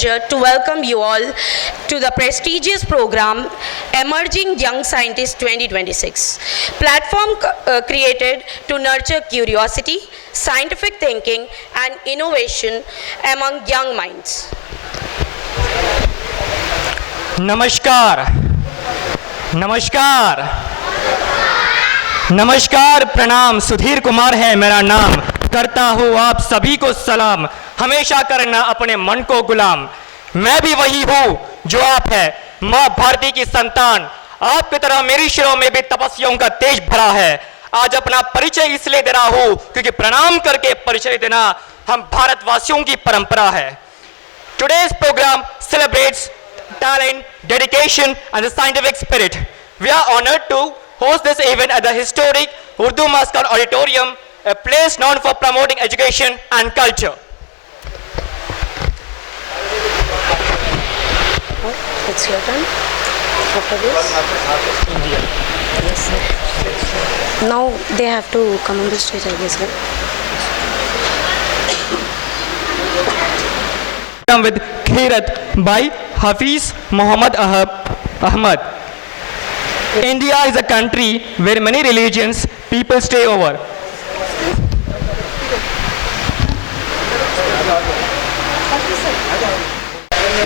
pleasure to welcome you all to the prestigious program Emerging Young Scientists 2026, platform created to nurture curiosity, scientific thinking and innovation among young minds. नमस्कार नमस्कार नमस्कार प्रणाम। सुधीर कुमार है मेरा नाम, करता हूँ आप सभी को सलाम। हमेशा करना अपने मन को गुलाम। मैं भी वही हूँ जो आप है, माँ भारती की संतान। आपकी तरह मेरी शिरों में भी तपस्याओं का तेज भरा है। आज अपना परिचय इसलिए दे रहा हूँ क्योंकि प्रणाम करके परिचय देना हम भारतवासियों की परंपरा है। Today's program celebrates talent, dedication and the scientific spirit. We are honored to host this event at the historic Urdu Maskan Auditorium, a place known for promoting education and culture. It's your turn. After this? India. Yes. Now they have to come on the stage, I guess. With Khairat by Hafiz Muhammad Ahmad. India is a country where many religions people stay over.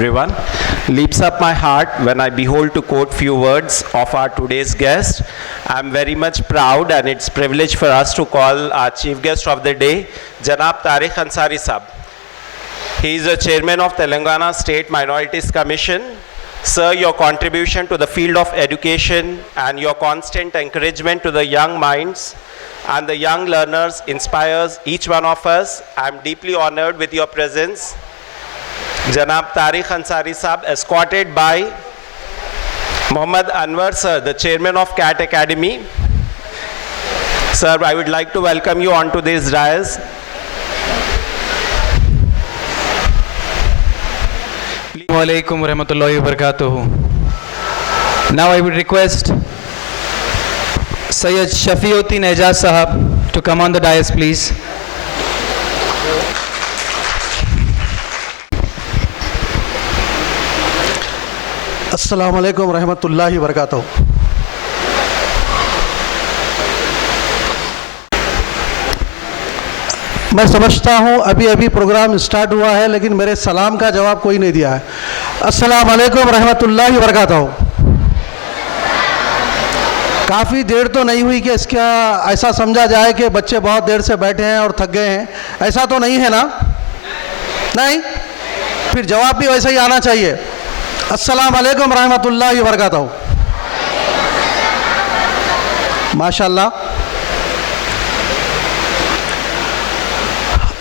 Everyone, leaps up my heart when I behold to quote few words of our today's guest. I'm very much proud and it's privilege for us to call our chief guest of the day, Janab Tariq Ansari Sahab. He is the chairman of Telangana State Minorities Commission. Sir, your contribution to the field of education and your constant encouragement to the young minds and the young learners inspires each one of us. I'm deeply honored with your presence. Janab Tariq Ansari Sahab, escorted by Muhammad Anwar Sir, the chairman of CAT Academy. Sir, I would like to welcome you onto this dais. Assalamualaikum warahmatullahi wabarakatuh. Now I would request Sayyid Shafiuddin Ejaz Sahab to come on the dais, please. अस्सलामु अलैकुम रहमतुल्लाहि वबरकातुहू। मैं समझता हूँ अभी अभी programme start हुआ है लेकिन मेरे सलाम का जवाब कोई नहीं दिया है। अस्सलामु अलैकुम रहमतुल्लाहि वबरकातुहू। काफ़ी देर तो नहीं हुई कि इसका ऐसा समझा जाए कि बच्चे बहुत देर से बैठे हैं और थक गए हैं, ऐसा तो नहीं है ना? नहीं, फिर जवाब भी वैसे ही आना चाहिए। अस्सलाम वालेकुम रहमतुल्लाहि व बरकातहू। माशाल्लाह।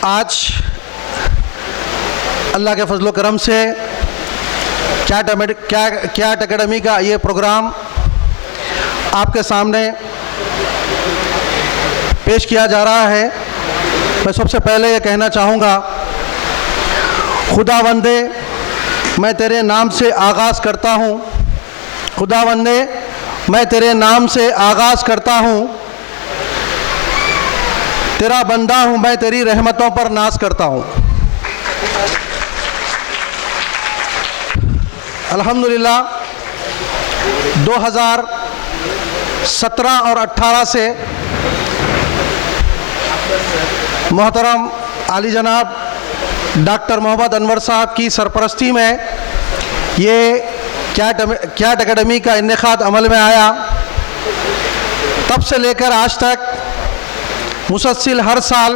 आज अल्लाह के फजल करम से कैट एकेडमी का ये प्रोग्राम आपके सामने पेश किया जा रहा है। मैं सबसे पहले ये कहना चाहूँगा, खुदावंदे मैं तेरे नाम से आगाज़ करता हूँ, खुदावंदे मैं तेरे नाम से आगाज़ करता हूँ, तेरा बंदा हूँ मैं, तेरी रहमतों पर नाज करता हूँ। अल्हम्दुलिल्लाह 2017 और 18 से मोहतरम आली जनाब डॉक्टर मोहम्मद अनवर साहब की सरपरस्ती में ये कैट एकेडमी का इनेकाद अमल में आया। तब से लेकर आज तक मुसलसल हर साल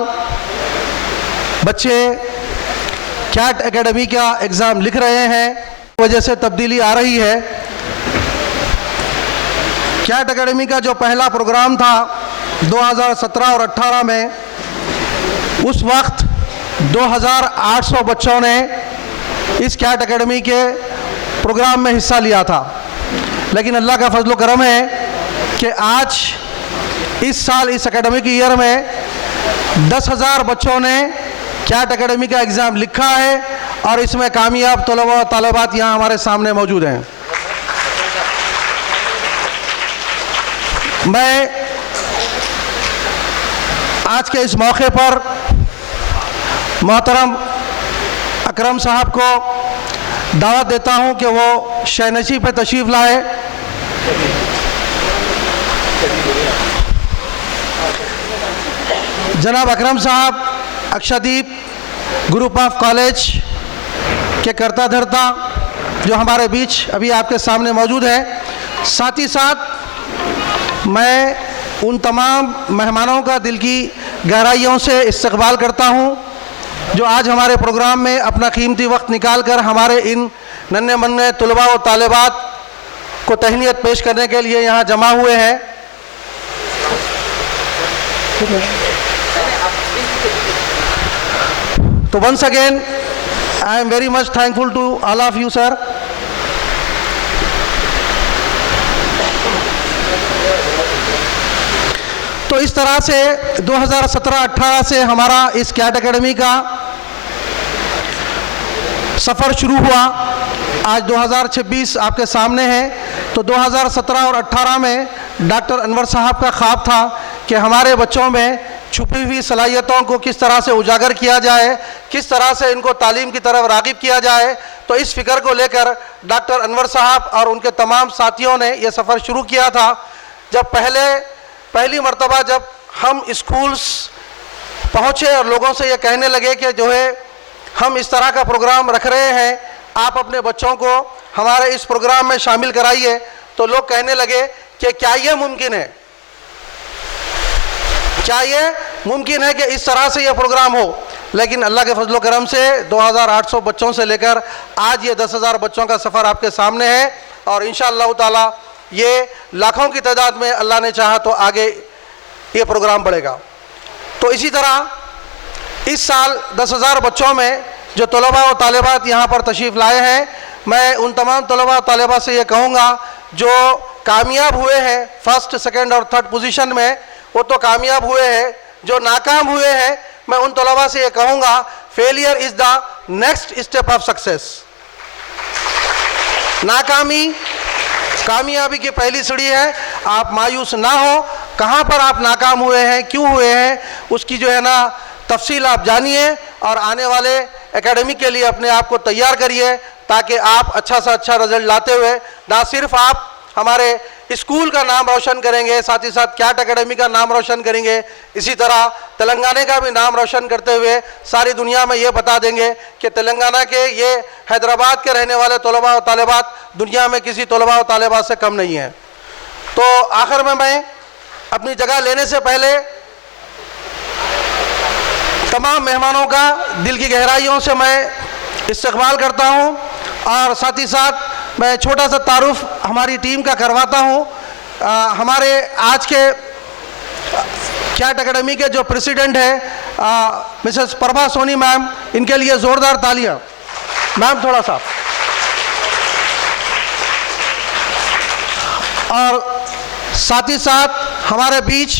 बच्चे कैट एकेडमी का एग्ज़ाम लिख रहे हैं, वजह से तब्दीली आ रही है। कैट एकेडमी का जो पहला प्रोग्राम था 2017 और 18 में, उस वक्त 2800 बच्चों ने इस कैट एकेडमी के प्रोग्राम में हिस्सा लिया था। लेकिन अल्लाह का फजल करम है कि आज इस साल इस एकेडमिक ईयर में 10,000 बच्चों ने कैट एकेडमी का एग्ज़ाम लिखा है और इसमें कामयाब तलबा और तालिबात यहाँ हमारे सामने मौजूद हैं। मैं आज के इस मौके पर मोहतरम अकरम साहब को दावत देता हूं कि वो शहनशी पे तशरीफ़ लाए। जनाब अकरम साहब अक्षदीप ग्रुप ऑफ कॉलेज के करता धरता जो हमारे बीच अभी आपके सामने मौजूद है। साथ ही साथ मैं उन तमाम मेहमानों का दिल की गहराइयों से इस्तकबाल करता हूं जो आज हमारे प्रोग्राम में अपना कीमती वक्त निकाल कर हमारे इन नन्हे मुन्ने तलबा और तालिबात को तहनीत पेश करने के लिए यहाँ जमा हुए हैं। तो once again I am very much thankful to all of you sir। तो इस तरह से 2017-18 से हमारा इस कैट एकेडमी का सफ़र शुरू हुआ। आज 2026 आपके सामने है। तो 2017 और 18 में डॉक्टर अनवर साहब का ख्वाब था कि हमारे बच्चों में छुपी हुई सलाहियतों को किस तरह से उजागर किया जाए, किस तरह से इनको तालीम की तरफ राग़िब किया जाए। तो इस फ़िक्र को लेकर डॉक्टर अनवर साहब और उनके तमाम साथियों ने यह सफ़र शुरू किया था। जब पहली मर्तबा जब हम स्कूल्स पहुँचे और लोगों से ये कहने लगे कि जो है हम इस तरह का प्रोग्राम रख रहे हैं, आप अपने बच्चों को हमारे इस प्रोग्राम में शामिल कराइए, तो लोग कहने लगे कि क्या ये मुमकिन है, क्या ये मुमकिन है कि इस तरह से ये प्रोग्राम हो। लेकिन अल्लाह के फजल करम से 2800 बच्चों से लेकर आज ये 10,000 बच्चों का सफ़र आपके सामने है और इंशाअल्लाह ताला ये लाखों की तादाद में अल्लाह ने चाहा तो आगे ये प्रोग्राम बढ़ेगा। तो इसी तरह इस साल 10,000 बच्चों में जो तलबा और तालिबात यहाँ पर तशरीफ़ लाए हैं, मैं उन तमाम तलबा और तालिबात से ये कहूँगा जो कामयाब हुए हैं फर्स्ट, सेकंड और थर्ड पोजीशन में, वो तो कामयाब हुए हैं। जो नाकाम हुए हैं, मैं उन तलबा से ये कहूँगा failure is the next step of success. नाकामी कामयाबी की पहली सीढ़ी है। आप मायूस ना हो, कहाँ पर आप नाकाम हुए हैं, क्यों हुए हैं, उसकी जो है ना तफसील आप जानिए और आने वाले एकेडमिक के लिए अपने आप को तैयार करिए ताकि आप अच्छा से अच्छा रिजल्ट लाते हुए ना सिर्फ आप हमारे स्कूल का नाम रोशन करेंगे, साथ ही साथ कैट एकेडमी का नाम रोशन करेंगे, इसी तरह तेलंगाना का भी नाम रोशन करते हुए सारी दुनिया में ये बता देंगे कि तेलंगाना के ये हैदराबाद के रहने वाले तलबा और तालिबात दुनिया में किसी तलबा और तालिबात से कम नहीं है। तो आखिर में मैं अपनी जगह लेने से पहले तमाम मेहमानों का दिल की गहराइयों से मैं इस्तकबाल करता हूँ और साथ ही साथ मैं छोटा सा तारुफ हमारी टीम का करवाता हूँ। हमारे आज के कैट एकेडमी के जो प्रेसिडेंट है मिसेस प्रभा सोनी मैम, इनके लिए ज़ोरदार तालियां। मैम थोड़ा सा। और साथ ही साथ हमारे बीच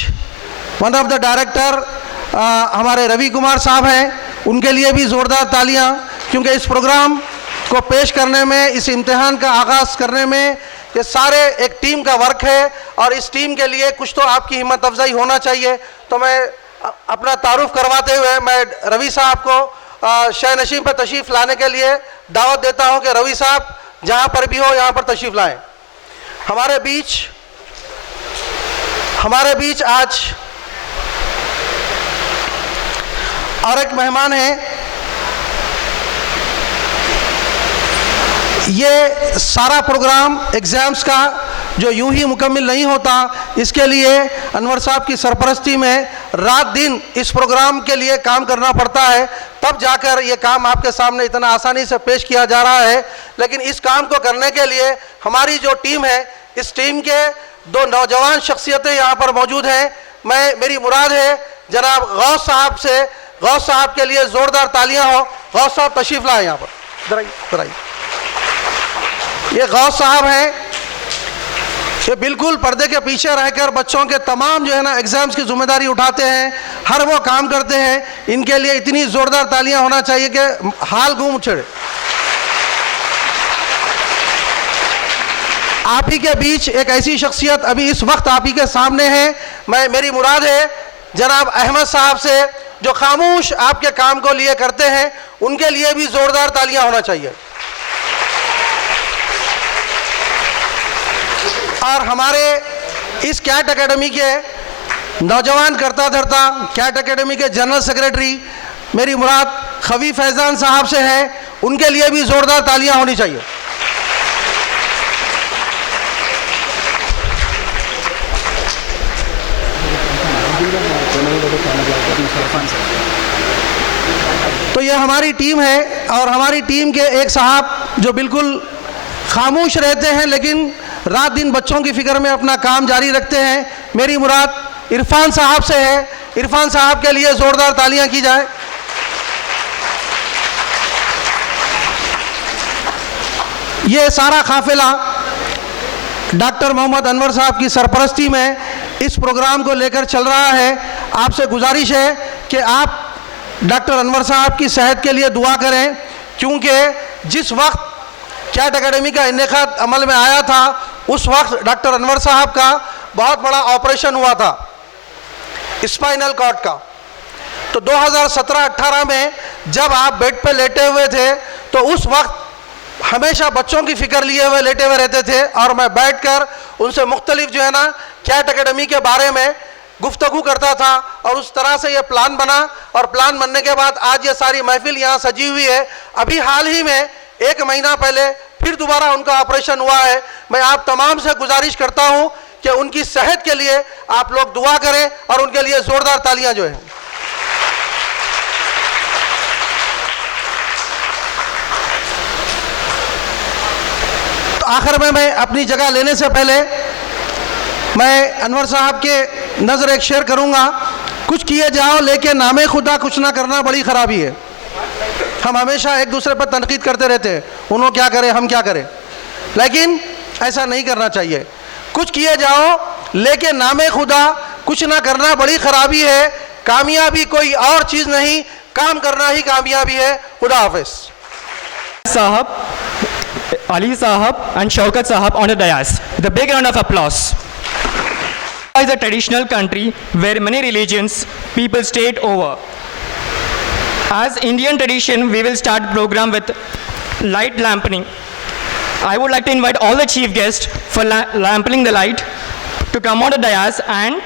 वन ऑफ द डायरेक्टर हमारे रवि कुमार साहब हैं, उनके लिए भी ज़ोरदार तालियां, क्योंकि इस प्रोग्राम को पेश करने में, इस इम्तिहान का आगाज़ करने में ये सारे एक टीम का वर्क है और इस टीम के लिए कुछ तो आपकी हिम्मत अफजाई होना चाहिए। तो मैं अपना तारुफ करवाते हुए मैं रवि साहब को शाह नशीम पर तशरीफ़ लाने के लिए दावत देता हूं कि रवि साहब जहां पर भी हो यहाँ पर तशरीफ़ लाएं। हमारे बीच आज और एक मेहमान है। ये सारा प्रोग्राम एग्ज़ाम्स का जो यूं ही मुकम्मल नहीं होता, इसके लिए अनवर साहब की सरपरस्ती में रात दिन इस प्रोग्राम के लिए काम करना पड़ता है, तब जाकर ये काम आपके सामने इतना आसानी से पेश किया जा रहा है। लेकिन इस काम को करने के लिए हमारी जो टीम है, इस टीम के दो नौजवान शख्सियतें यहाँ पर मौजूद हैं। मेरी मुराद है जनाब गौस साहब से, गौस साहब के लिए ज़ोरदार तालियां हो। गौस साहब तशरीफ़ लाए यहाँ पर, इधर आइए। ये गौस साहब हैं, ये बिल्कुल पर्दे के पीछे रहकर बच्चों के तमाम जो है ना एग्ज़ाम्स की जिम्मेदारी उठाते हैं, हर वो काम करते हैं। इनके लिए इतनी ज़ोरदार तालियां होना चाहिए कि हाल गूंज उछड़े। आप ही के बीच एक ऐसी शख्सियत अभी इस वक्त आप ही के सामने है। मेरी मुराद है जनाब अहमद साहब से, जो खामोश आपके काम को लिए करते हैं, उनके लिए भी ज़ोरदार तालियां होना चाहिए। और हमारे इस कैट एकेडमी के नौजवान करता धरता कैट एकेडमी के जनरल सेक्रेटरी मेरी मुराद खवी फैज़ान साहब से है, उनके लिए भी ज़ोरदार तालियां होनी चाहिए। तो ये हमारी टीम है और हमारी टीम के एक साहब जो बिल्कुल खामोश रहते हैं लेकिन रात दिन बच्चों की फिक्र में अपना काम जारी रखते हैं। मेरी मुराद इरफान साहब से है। इरफान साहब के लिए ज़ोरदार तालियां की जाए। ये सारा काफिला डॉक्टर मोहम्मद अनवर साहब की सरपरस्ती में इस प्रोग्राम को लेकर चल रहा है। आपसे गुजारिश है कि आप डॉक्टर अनवर साहब की सेहत के लिए दुआ करें, क्योंकि जिस वक्त कैट एकेडमी का इनेकाद अमल में आया था, उस वक्त डॉक्टर अनवर साहब का बहुत बड़ा ऑपरेशन हुआ था स्पाइनल कॉर्ड का। तो 2017-18 में जब आप बेड पे लेटे हुए थे, तो उस वक्त हमेशा बच्चों की फ़िक्र लिए हुए लेटे हुए रहते थे और मैं बैठकर उनसे मुख्तलिफ जो है ना कैट एकेडमी के बारे में गुफ्तगू करता था और उस तरह से ये प्लान बना और प्लान बनने के बाद आज ये सारी महफिल यहाँ सजी हुई है। अभी हाल ही में 1 महीना पहले फिर दोबारा उनका ऑपरेशन हुआ है। मैं आप तमाम से गुजारिश करता हूँ कि उनकी सेहत के लिए आप लोग दुआ करें और उनके लिए ज़ोरदार तालियां जो है। तो आखिर में मैं अपनी जगह लेने से पहले मैं अनवर साहब के नज़र एक शेर करूँगा। कुछ किए जाओ लेकिन नामे खुदा कुछ ना करना बड़ी ख़राबी है। हम हमेशा एक दूसरे पर तनकीद करते रहते हैं, उन्होंने क्या करे हम क्या करें, लेकिन ऐसा नहीं करना चाहिए। कुछ किए जाओ लेकिन नामे खुदा कुछ ना करना बड़ी ख़राबी है। कामयाबी कोई और चीज़ नहीं, काम करना ही कामयाबी है। खुदा हाफिज़। Sahab, Ali Sahab and Shaukat Sahab on the dais. With a big round of applause. India is a traditional country where many religions people stayed over. As Indian tradition, we will start the program with light lampening. I would like to invite all the chief guests for lampening the light to come on the dais, and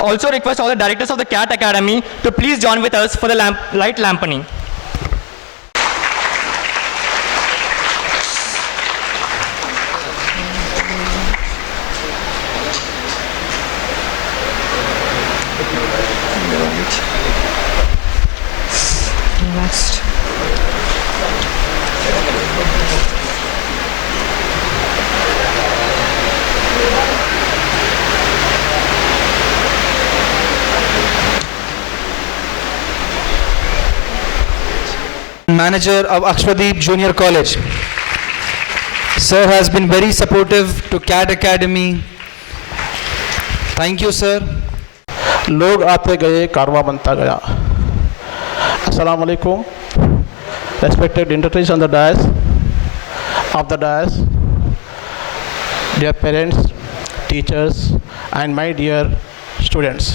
also request all the directors of the CAT Academy to please join with us for the light lampening. Next. manager of Akshwadeep Junior College. Sir has been very supportive to CAT Academy. Thank you, sir. लोग आते गए, कारवां बनता गया. अस्सलाम वालेकुम. Respected dignitaries on the dais, dear parents, teachers, and my dear students.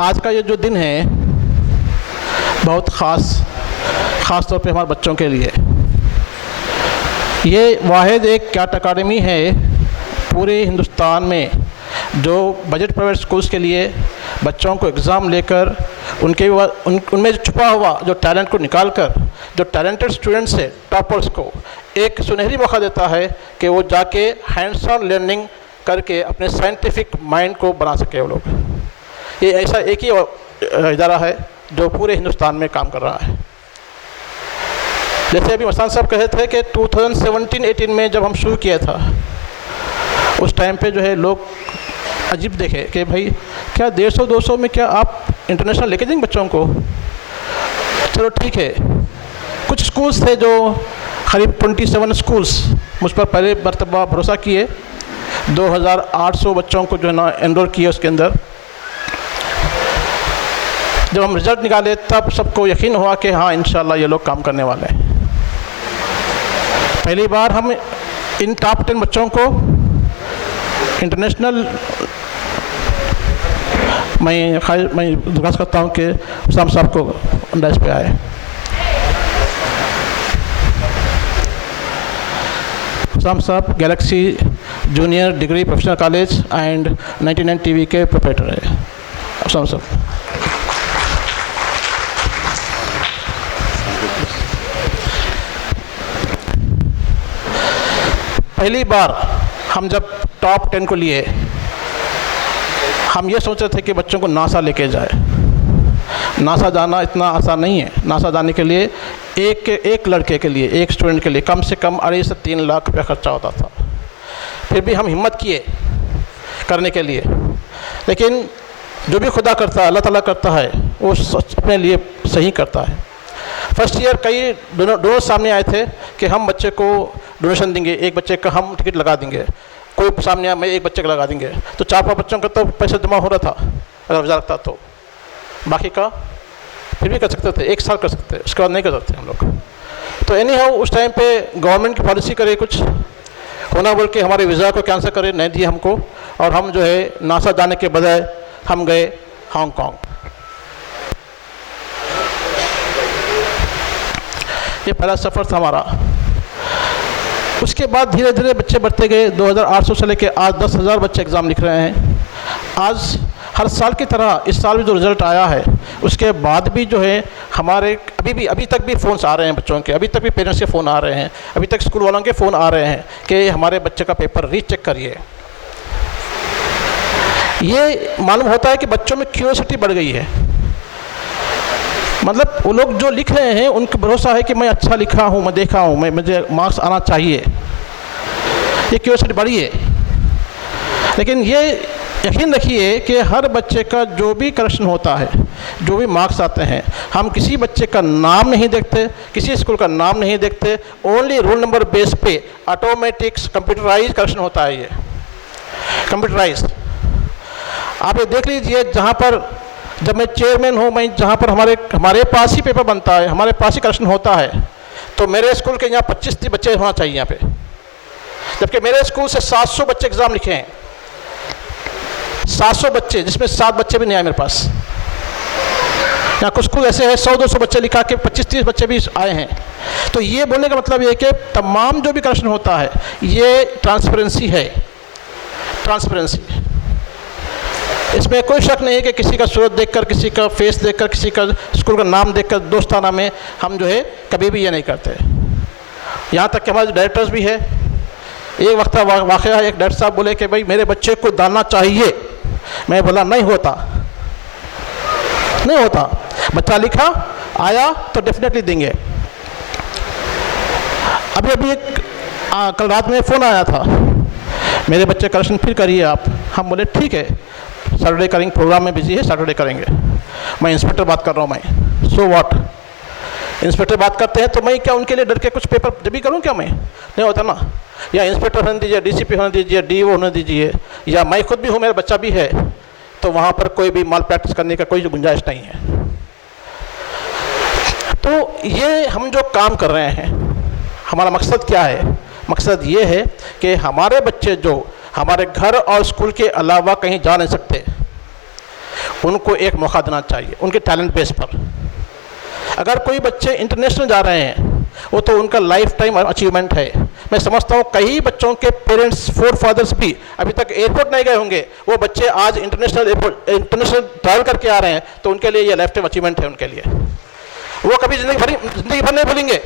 आज का ये जो दिन है बहुत ख़ास तौर पे हमारे बच्चों के लिए. ये वाहिद एक CAT अकाडमी है पूरे हिंदुस्तान में जो बजट प्राइवेट स्कूल्स के लिए बच्चों को एग्ज़ाम लेकर उनमें छुपा हुआ जो टैलेंट को निकाल कर जो टैलेंटेड स्टूडेंट्स है टॉपर्स को एक सुनहरी मौका देता है कि वो जाके हैंड्स ऑन लर्निंग करके अपने साइंटिफिक माइंड को बना सके वो लोग. ये ऐसा एक ही इदारा है जो पूरे हिंदुस्तान में काम कर रहा है. जैसे अभी मस्तान साहब कहे थे कि 2017-18 में जब हम शुरू किया था उस टाइम पे जो है लोग अजीब देखे कि भाई क्या 150-200 में क्या आप इंटरनेशनल लेके देंगे बच्चों को. चलो ठीक है. कुछ स्कूल्स थे जो करीब 27 स्कूल्स मुझ पर पहले मरतबा भरोसा किए. 2800 बच्चों को जो है ना एनरोल किए उसके अंदर. जब हम रिज़ल्ट निकाले तब सबको यकीन हुआ कि हाँ इंशाल्लाह ये लोग काम करने वाले हैं. पहली बार हम इन टॉप 10 बच्चों को इंटरनेशनल मैं दरख्वास्त करता हूँ कि हुसाम साहब को डाइस पे आए. हुसाम साहब Galaxy junior degree professional college and 99 TV के प्रोप्राइटर है. हुसाम साहब. पहली बार हम जब टॉप 10 को लिए हम ये सोच रहे थे कि बच्चों को नासा लेके जाए. नासा जाना इतना आसान नहीं है. नासा जाने के लिए एक लड़के के लिए एक स्टूडेंट के लिए कम से कम 2.5 से 3 लाख रुपया खर्चा होता था. फिर भी हम हिम्मत किए करने के लिए. लेकिन जो भी खुदा करता है अल्लाह ताला करता है वो अपने लिए सही करता है. फर्स्ट ईयर कई दोनों सामने आए थे कि हम बच्चे को डोनेशन देंगे, एक बच्चे का हम टिकट लगा देंगे. कोई सामने आया मैं एक बच्चे का लगा देंगे. तो 4-5 बच्चों का तो पैसा जमा हो रहा था अगर वजह रखता तो. बाकी का फिर भी कर सकते थे, 1 साल कर सकते थे, उसके बाद नहीं कर सकते हम लोग. तो एनी हाउ उस टाइम पे गवर्नमेंट की पॉलिसी करे कुछ होना बोल के हमारे वीज़ा को कैंसिल करे, नहीं दिए हमको. और हम जो है नासा जाने के बजाय हम गए हांगकांग. ये पहला सफ़र था हमारा. उसके बाद धीरे धीरे बच्चे बढ़ते गए. 2800 से लेके आज 10,000 बच्चे एग्ज़ाम लिख रहे हैं. आज हर साल की तरह इस साल भी जो रिज़ल्ट आया है उसके बाद भी जो है हमारे अभी तक भी फ़ोन्स आ रहे हैं बच्चों के. अभी तक भी पेरेंट्स के फ़ोन आ रहे हैं. अभी तक स्कूल वालों के फ़ोन आ रहे हैं कि हमारे बच्चे का पेपर रीचेक करिए. ये मालूम होता है कि बच्चों में क्यूरियोसिटी बढ़ गई है. मतलब वो लोग जो लिख रहे हैं उनको भरोसा है कि मैं अच्छा लिखा हूँ, मैं देखा हूँ, मुझे मार्क्स आना चाहिए. ये क्यूरियोसिटी बढ़ी है. लेकिन ये यकीन रखिए कि हर बच्चे का जो भी करेक्शन होता है, जो भी मार्क्स आते हैं, हम किसी बच्चे का नाम नहीं देखते, किसी स्कूल का नाम नहीं देखते. ओनली रोल नंबर बेस पे ऑटोमेटिक कंप्यूटराइज करेक्शन होता है. ये कंप्यूटराइज आप ये देख लीजिए. जहाँ पर जब मैं चेयरमैन हूँ, मैं जहाँ पर हमारे पास ही पेपर बनता है, हमारे पास ही करेक्शन होता है, तो मेरे स्कूल के यहाँ 25-30 बच्चे होना चाहिए यहाँ पे. जबकि मेरे स्कूल से 700 बच्चे एग्ज़ाम लिखे हैं. 700 बच्चे, जिसमें 7 बच्चे भी नहीं आए मेरे पास. यहाँ कुछ स्कूल ऐसे हैं 100-200 बच्चे लिखा के 25-30 बच्चे भी आए हैं. तो ये बोलने का मतलब ये कि तमाम जो भी करेक्शन होता है ये ट्रांसपेरेंसी है. ट्रांसपेरेंसी, इसमें कोई शक नहीं है कि किसी का सूरत देखकर, किसी का फेस देखकर, किसी का स्कूल का नाम देखकर दोस्ताना में हम जो है कभी भी ये नहीं करते. यहाँ तक कि हमारे डायरेक्टर्स भी है. एक वक्त वाक़या एक डायरेक्टर साहब बोले कि भाई मेरे बच्चे को डालना चाहिए. मैं बोला नहीं होता. बच्चा लिखा आया तो डेफिनेटली देंगे. अभी कल रात में फ़ोन आया था, मेरे बच्चे करेक्शन फिर करिए आप. हम बोले ठीक है, सैटरडे करेंगे, प्रोग्राम में बिजी है, सैटरडे करेंगे. मैं इंस्पेक्टर बात कर रहा हूँ. मैं सो व्हाट, इंस्पेक्टर बात करते हैं तो मैं क्या उनके लिए डर के कुछ पेपर जब भी करूँ क्या? मैं नहीं होता ना। या इंस्पेक्टर होने दीजिए, डीसीपी होने दीजिए, डीओ होने दीजिए, या मैं खुद भी हूँ, मेरा बच्चा भी है, तो वहाँ पर कोई भी माल प्रैक्टिस करने का कोई गुंजाइश नहीं है। तो ये हम जो काम कर रहे हैं, हमारा मकसद क्या है? मकसद ये है कि हमारे बच्चे जो हमारे घर और स्कूल के अलावा कहीं जा नहीं सकते, उनको एक मौका देना चाहिए उनके टैलेंट बेस पर। अगर कोई बच्चे इंटरनेशनल जा रहे हैं, वो तो उनका लाइफ टाइम अचीवमेंट है। मैं समझता हूँ कई बच्चों के पेरेंट्स, फोर फादर्स भी अभी तक एयरपोर्ट नहीं गए होंगे, वो बच्चे आज इंटरनेशनल ट्रैवल करके आ रहे हैं, तो उनके लिए ये लाइफ टाइम अचीवमेंट है उनके लिए। वो कभी जिंदगी भर नहीं भूलेंगे।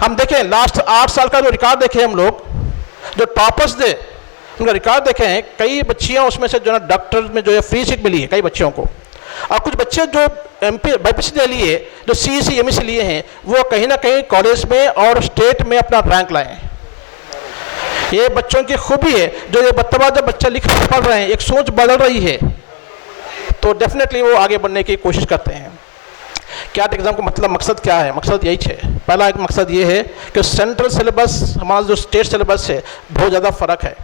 हम देखें लास्ट 8 साल का जो रिकॉर्ड देखे हम लोग, जो टॉपर्स थे उनका रिकॉर्ड देखे हैं, कई बच्चियां उसमें से जो है डॉक्टर में जो है फ्री सीट मिली है कई बच्चियों को, और कुछ बच्चे जो बाईपीसी ने लिए, जो सीईसी एमईसी लिए हैं, वो कहीं ना कहीं कॉलेज में और स्टेट में अपना रैंक लाए हैं। ये बच्चों की खूबी है, जो ये बदतमीज जब बच्चे लिख पढ़ रहे हैं, एक सोच बदल रही है, तो डेफिनेटली वो आगे बढ़ने की कोशिश करते हैं। कैट एग्ज़ाम का मतलब मकसद क्या है? मकसद यही है। पहला एक मकसद ये है कि सेंट्रल सिलेबस हमारा जो स्टेट सिलेबस है बहुत ज़्यादा फ़र्क है,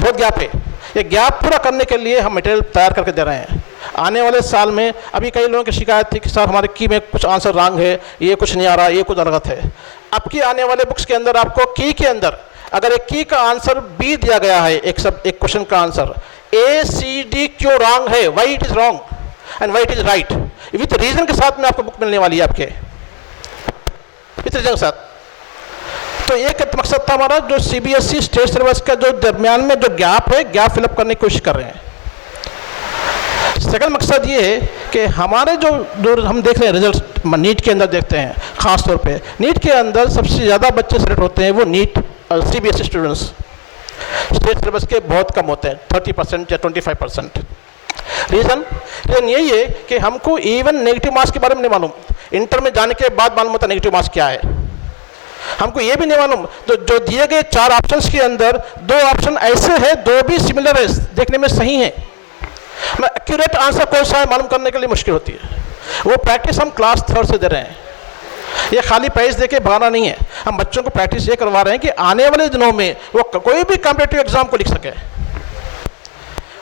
बहुत गैप है। ये गैप पूरा करने के लिए हम मटेरियल तैयार करके दे रहे हैं। आने वाले साल में अभी कई लोगों की शिकायत थी कि सर हमारे की में कुछ आंसर रॉन्ग है, ये कुछ नहीं आ रहा, ये कुछ गलत है। अब की आने वाले बुक्स के अंदर आपको की के अंदर अगर एक की का आंसर बी दिया गया है, एक क्वेश्चन का आंसर ए सी डी क्यों रॉन्ग है, why it is wrong and why it is right, with reason के साथ में आपको बुक मिलने वाली है, आपके विथ रीज़न के साथ। तो एक मकसद था हमारा, जो सीबीएसई स्टेट सिलेबस का जो दरमियान में जो गैप है, गैप फिलअप करने की कोशिश कर रहे हैं। सेकंड मकसद ये है कि हमारे जो हम देख रहे हैं रिजल्ट नीट के अंदर देखते हैं, ख़ास तौर पे नीट के अंदर सबसे ज़्यादा बच्चे सेलेक्ट होते हैं वो NEET CBSE students. State syllabus के बहुत कम होते हैं, 30% या 25%। रीज़न यही है कि हमको इवन नेगेटिव मार्क्स के बारे में नहीं मालूम, इंटर में जाने के बाद मालूम होता है नेगेटिव मार्क्स क्या है। हमको ये भी नहीं मालूम, तो जो दिए गए 4 ऑप्शंस के अंदर 2 ऑप्शन ऐसे हैं, 2 भी सिमिलर है, देखने में सही है, मैं एक्यूरेट आंसर कौन सा है मालूम करने के लिए मुश्किल होती है। वो प्रैक्टिस हम क्लास 3rd से दे रहे हैं। ये खाली प्राइस दे के भगाना नहीं है, हम बच्चों को प्रैक्टिस ये करवा रहे हैं कि आने वाले दिनों में वो कोई भी कॉम्पिटिटिव एग्जाम को लिख सके,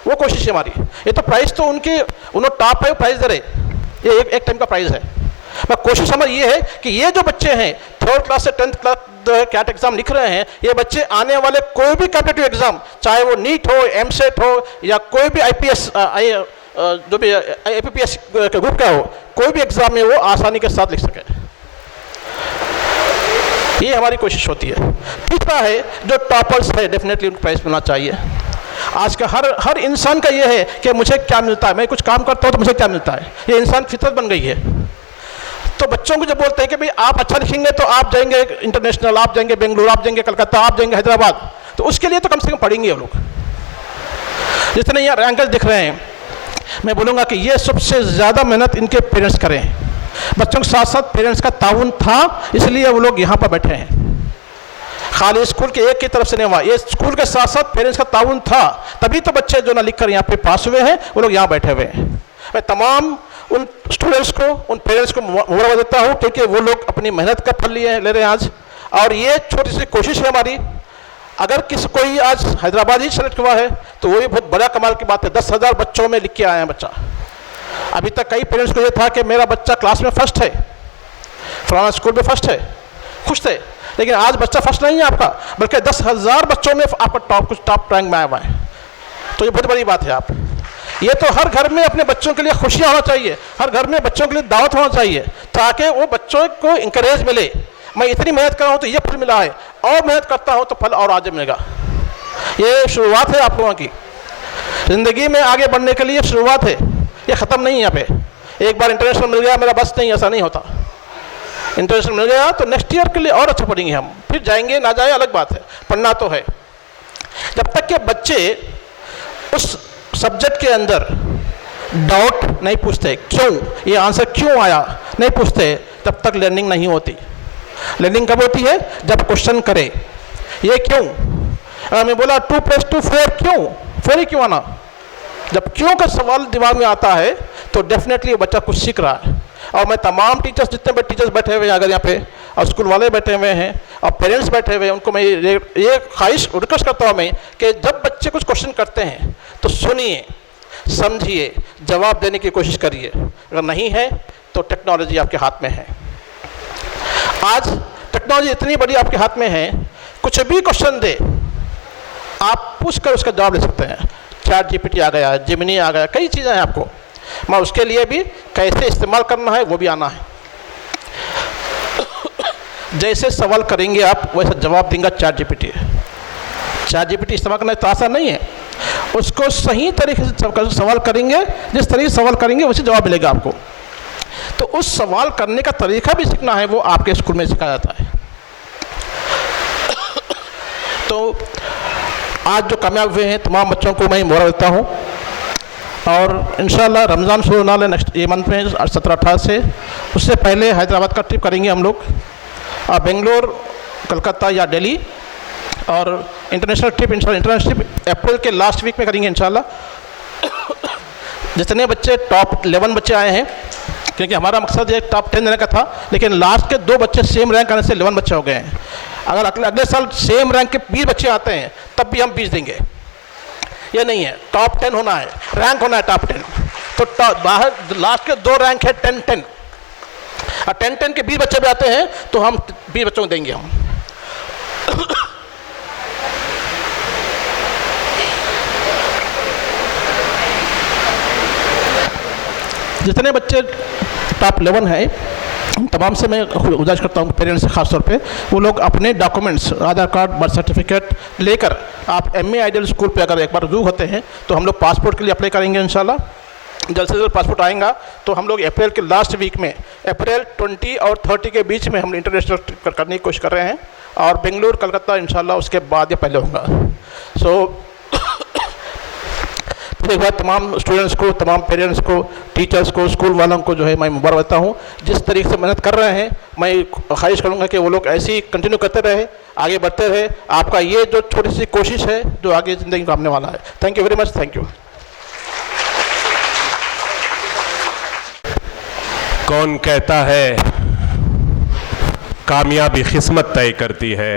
वो कोशिश है हमारी। ये तो प्राइस तो उन्होंने टॉप है प्राइस दे रहे, ये एक टाइम का प्राइस है। मैं कोशिश हमारी ये है कि ये जो बच्चे हैं 3rd क्लास से 10th क्लास कैट एग्जाम लिख रहे हैं, ये बच्चे आने वाले कोई भी कॉम्पिटिटिव एग्जाम, चाहे वो नीट हो, एमसेट हो, या कोई भी आईपीएस जो भी एपीपीएस के ग्रुप का हो, कोई भी एग्जाम में वो आसानी के साथ लिख सके, ये हमारी कोशिश होती है। तीसरा है जो टॉपर्स है, डेफिनेटली उनको प्राइज मिलना चाहिए। आज का हर इंसान का ये है कि मुझे क्या मिलता है, मैं कुछ काम करता हूँ तो मुझे क्या मिलता है, ये इंसान फितरत बन गई है। तो बच्चों को जब बोलते हैं कि भाई आप अच्छा लिखेंगे तो आप जाएंगे इंटरनेशनल, आप जाएंगे बेंगलुरु, आप जाएंगे कलकत्ता, आप जाएंगे हैदराबाद, तो उसके लिए तो कम से कम पढ़ेंगे वो लोग। जितने यहाँ रैंकर्स दिख रहे हैं, मैं बोलूँगा कि ये सबसे ज़्यादा मेहनत इनके पेरेंट्स करें। बच्चों के साथ साथ पेरेंट्स का ताउन था, इसलिए वो लोग यहाँ पर बैठे हैं। खाली स्कूल के एक की तरफ से नहीं हुआ, ये स्कूल के साथ साथ पेरेंट्स का ताउन था, तभी तो बच्चे जो ना लिख कर यहाँ पे पास हुए हैं, वो लोग यहाँ बैठे हुए हैं। मैं तमाम उन स्टूडेंट्स को, उन पेरेंट्स को मुबारक देता हूँ, क्योंकि वो लोग अपनी मेहनत का फल ले रहे हैं आज। और ये छोटी सी कोशिश है हमारी, अगर कोई आज हैदराबाद ही सेलेक्ट हुआ है तो वो भी बहुत बड़ा कमाल की बात है। 10,000 बच्चों में लिख के आए हैं बच्चा। अभी तक कई पेरेंट्स को ये था कि मेरा बच्चा क्लास में फर्स्ट है, फलाना स्कूल में फर्स्ट है, खुश थे, लेकिन आज बच्चा फर्स्ट नहीं है आपका, बल्कि 10,000 बच्चों में आपका टॉप रैंक में आया हुआ है। तो ये बहुत बड़ी बात है। आप ये तो हर घर में अपने बच्चों के लिए खुशियाँ होना चाहिए, हर घर में बच्चों के लिए दावत होना चाहिए, ताकि वो बच्चों को इंकरेज मिले। मैं इतनी मेहनत कर रहा हूँ तो ये फल मिला है, और मेहनत करता हूँ तो फल और आगे मिलेगा। ये शुरुआत है आप लोगों की ज़िंदगी में आगे बढ़ने के लिए, शुरुआत है, ये ख़त्म नहीं है। यहाँ पे एक बार इंटरनेशनल मिल गया मेरा बस नहीं, ऐसा नहीं होता। इंटरनेशनल मिल गया तो नेक्स्ट ईयर के लिए और अच्छा पढ़ेंगे हम, फिर जाएंगे ना जाए अलग बात है, पढ़ना तो है। जब तक के बच्चे उस सब्जेक्ट के अंदर डाउट नहीं पूछते, क्यों ये आंसर क्यों आया नहीं पूछते, तब तक लर्निंग नहीं होती। लर्निंग कब होती है? जब क्वेश्चन करे, ये क्यों, अगर मैं बोला 2 + 2 4, क्यों 4 ही क्यों आना, जब क्यों का सवाल दिमाग में आता है तो डेफिनेटली बच्चा कुछ सीख रहा है। और मैं तमाम टीचर्स, जितने भी टीचर्स बैठे हुए हैं अगर यहाँ पे, और स्कूल वाले बैठे हुए हैं और पेरेंट्स बैठे हुए हैं, उनको मैं ये ख्वाहिश रिक्वेस्ट करता हूँ मैं कि जब बच्चे कुछ क्वेश्चन करते हैं तो सुनिए, समझिए, जवाब देने की कोशिश करिए। अगर नहीं है तो टेक्नोलॉजी आपके हाथ में है। आज टेक्नोलॉजी इतनी बड़ी आपके हाथ में है, कुछ भी क्वेश्चन दे आप पूछ कर उसका जवाब ले सकते हैं। चैट जीपीटी आ गया, जेमिनी आ गया, कई चीज़ें हैं आपको, मैं उसके लिए भी कैसे इस्तेमाल करना है वो भी आना है। जैसे सवाल करेंगे आप वैसा जवाब देंगे चैट जीपीटी। चैट जीपीटी इस्तेमाल करना तो आसान नहीं है, उसको सही तरीके से सवाल करेंगे, जिस तरीके से सवाल करेंगे वैसे जवाब मिलेगा आपको। तो उस सवाल करने का तरीका भी सीखना है, वो आपके स्कूल में सिखाया जाता है। तो आज जो कामयाब हुए हैं तमाम बच्चों को मैं मुबारक देता हूँ, और इंशाल्लाह रमज़ान शुरू होने वाले नेक्स्ट ये मंथ में 17-18 से, उससे पहले हैदराबाद का ट्रिप करेंगे हम लोग, बेंगलोर, कलकत्ता या दिल्ली, और इंटरनेशनल ट्रिप इंटरनेशनल ट्रिप अप्रैल के लास्ट वीक में करेंगे इंशाल्लाह। जितने बच्चे टॉप 11 बच्चे आए हैं, क्योंकि हमारा मकसद ये टॉप 10 देने का था, लेकिन लास्ट के 2 बच्चे सेम रैंक आने से 11 बच्चे हो गए हैं। अगर अगले साल सेम रैंक के 20 बच्चे आते हैं तब भी हम 20 देंगे। ये नहीं है, टॉप 10 होना है, रैंक होना है टॉप 10। तो बाहर लास्ट के 2 रैंक है 10-10, और 10-10 के 20 बच्चे भी आते हैं तो हम 20 बच्चों को देंगे हम। जितने बच्चे टॉप 11 हैं तमाम से मैं गुजारिश करता हूँ, पेरेंट्स से ख़ास तौर पे, वो लोग अपने डॉक्यूमेंट्स, आधार कार्ड, बर्थ सर्टिफिकेट लेकर आप MA आइडियल स्कूल पे अगर एक बार रुजू होते हैं तो हम लोग पासपोर्ट के लिए अप्लाई करेंगे इंशाल्लाह। जल्द से जल्द पासपोर्ट आएगा तो हम लोग अप्रैल के लास्ट वीक में, अप्रैल 20 और 30 के बीच में हम इंटरनेशनल ट्रिप करने की कोशिश कर रहे हैं, और बेंगलुरु, कलकत्ता इंशाल्लाह उसके बाद या पहले होगा। सो एक बार तमाम स्टूडेंट्स को, तमाम पेरेंट्स को, टीचर्स को, स्कूल वालों को जो है मैं मुबारक देता हूँ। जिस तरीके से मेहनत कर रहे हैं, मैं ख्वाहिश करूँगा कि वो लोग ऐसे ही कंटिन्यू करते रहे, आगे बढ़ते रहे। आपका ये जो छोटी सी कोशिश है जो आगे ज़िंदगी में आने वाला है। Thank you very much, thank you. कौन कहता है कामयाबी किस्मत तय करती है?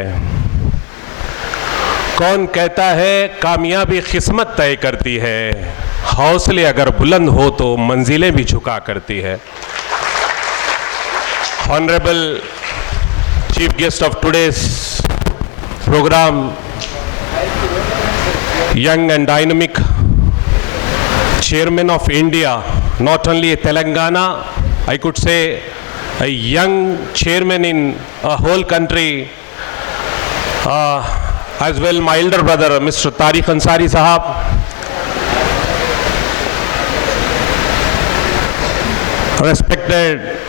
कौन कहता है कामयाबी किस्मत तय करती है? हौसले अगर बुलंद हो तो मंजिलें भी झुका करती है। Honourable chief guest of today's programme, young and dynamic chairman of India, not only Telangana, I could say a young chairman in a whole country, as well my elder brother Mr. Tariq Ansari Sahab, respected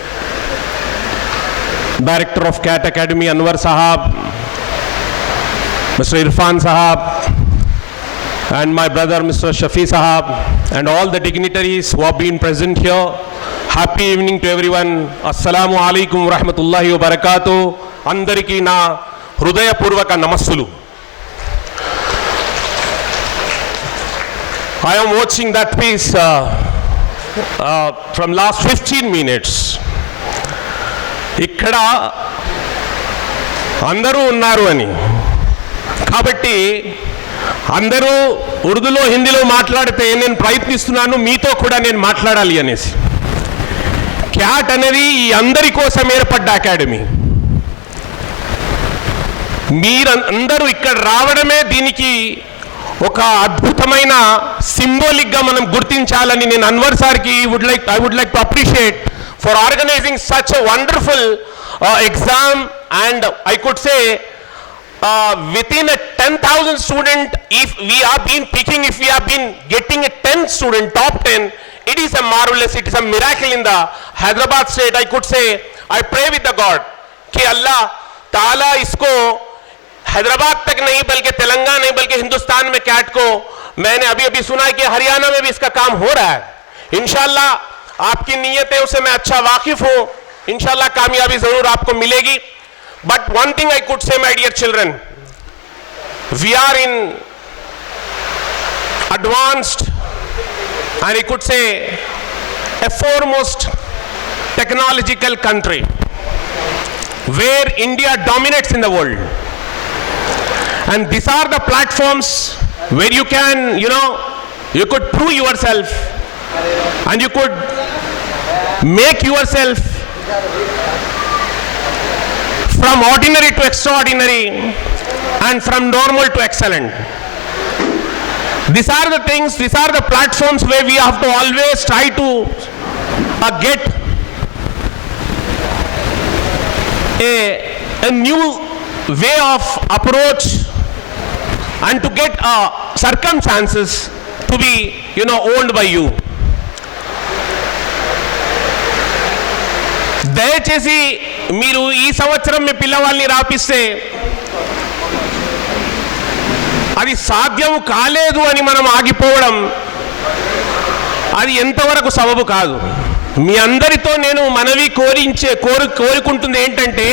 Director of CAT Academy Anwar Sahab, Mr. Irfan Sahab, and my brother Mr. Shafi Sahab, and all the dignitaries who have been present here. Happy evening to everyone. Assalamu alaikum wa rahmatullahi wa barakatuh. Andariki na hrudayapurvaka namassulu. I am watching that piece from last 15 minutes. ఇక్కడ అందరూ ఉన్నారు అని, కాబట్టి అందరూ ఉర్దూలో హిందీలో మాట్లాడితే నేను ప్రయత్నిస్తున్నాను మీతో కూడా నేను మాట్లాడాలి అనేసి. క్యాట్ అనేది ఈ అందరి కోసం ఏర్పడ్డ అకాడమీ. మీరందరూ ఇక్కడ రావడమే దీనికి ఒక అద్భుతమైన సింబాలిక్గా మనం గుర్తించాలని నేను అన్వర్ సార్కి I would like to appreciate for organizing such a wonderful exam. And I could say within a 10,000 student, if we have been picking, if we have been getting a 10 student, top 10, it is a marvelous, it is a miracle in the Hyderabad state. I could say, I pray with the God कि अल्लाह ताला इसको हैदराबाद तक नहीं बल्कि तेलंगाना नहीं बल्कि हिंदुस्तान में cat को, मैंने अभी अभी सुना है कि हरियाणा में भी इसका काम हो रहा है। इंशाल्लाह आपकी नीयत है उससे मैं अच्छा वाकिफ हूं, इंशाल्लाह कामयाबी जरूर आपको मिलेगी। But one thing I could say my dear children, we are in advanced and I could say a foremost technological country where India dominates in the world. And these are the platforms where you can, you could prove yourself and you could make yourself from ordinary to extraordinary and from normal to excellent. These are the things, these are the platforms where we have to always try to get a new way of approach and to get circumstances to be, owned by you. దయచేసి మీరు ఈ సంవత్సరం మీ పిల్లవాళ్ళని రాపిస్తే అది సాధ్యం కాలేదు అని మనం ఆగిపోవడం అది ఎంతవరకు సబబు కాదు. మీ అందరితో నేను మనవి కోరుకుంటుంది ఏంటంటే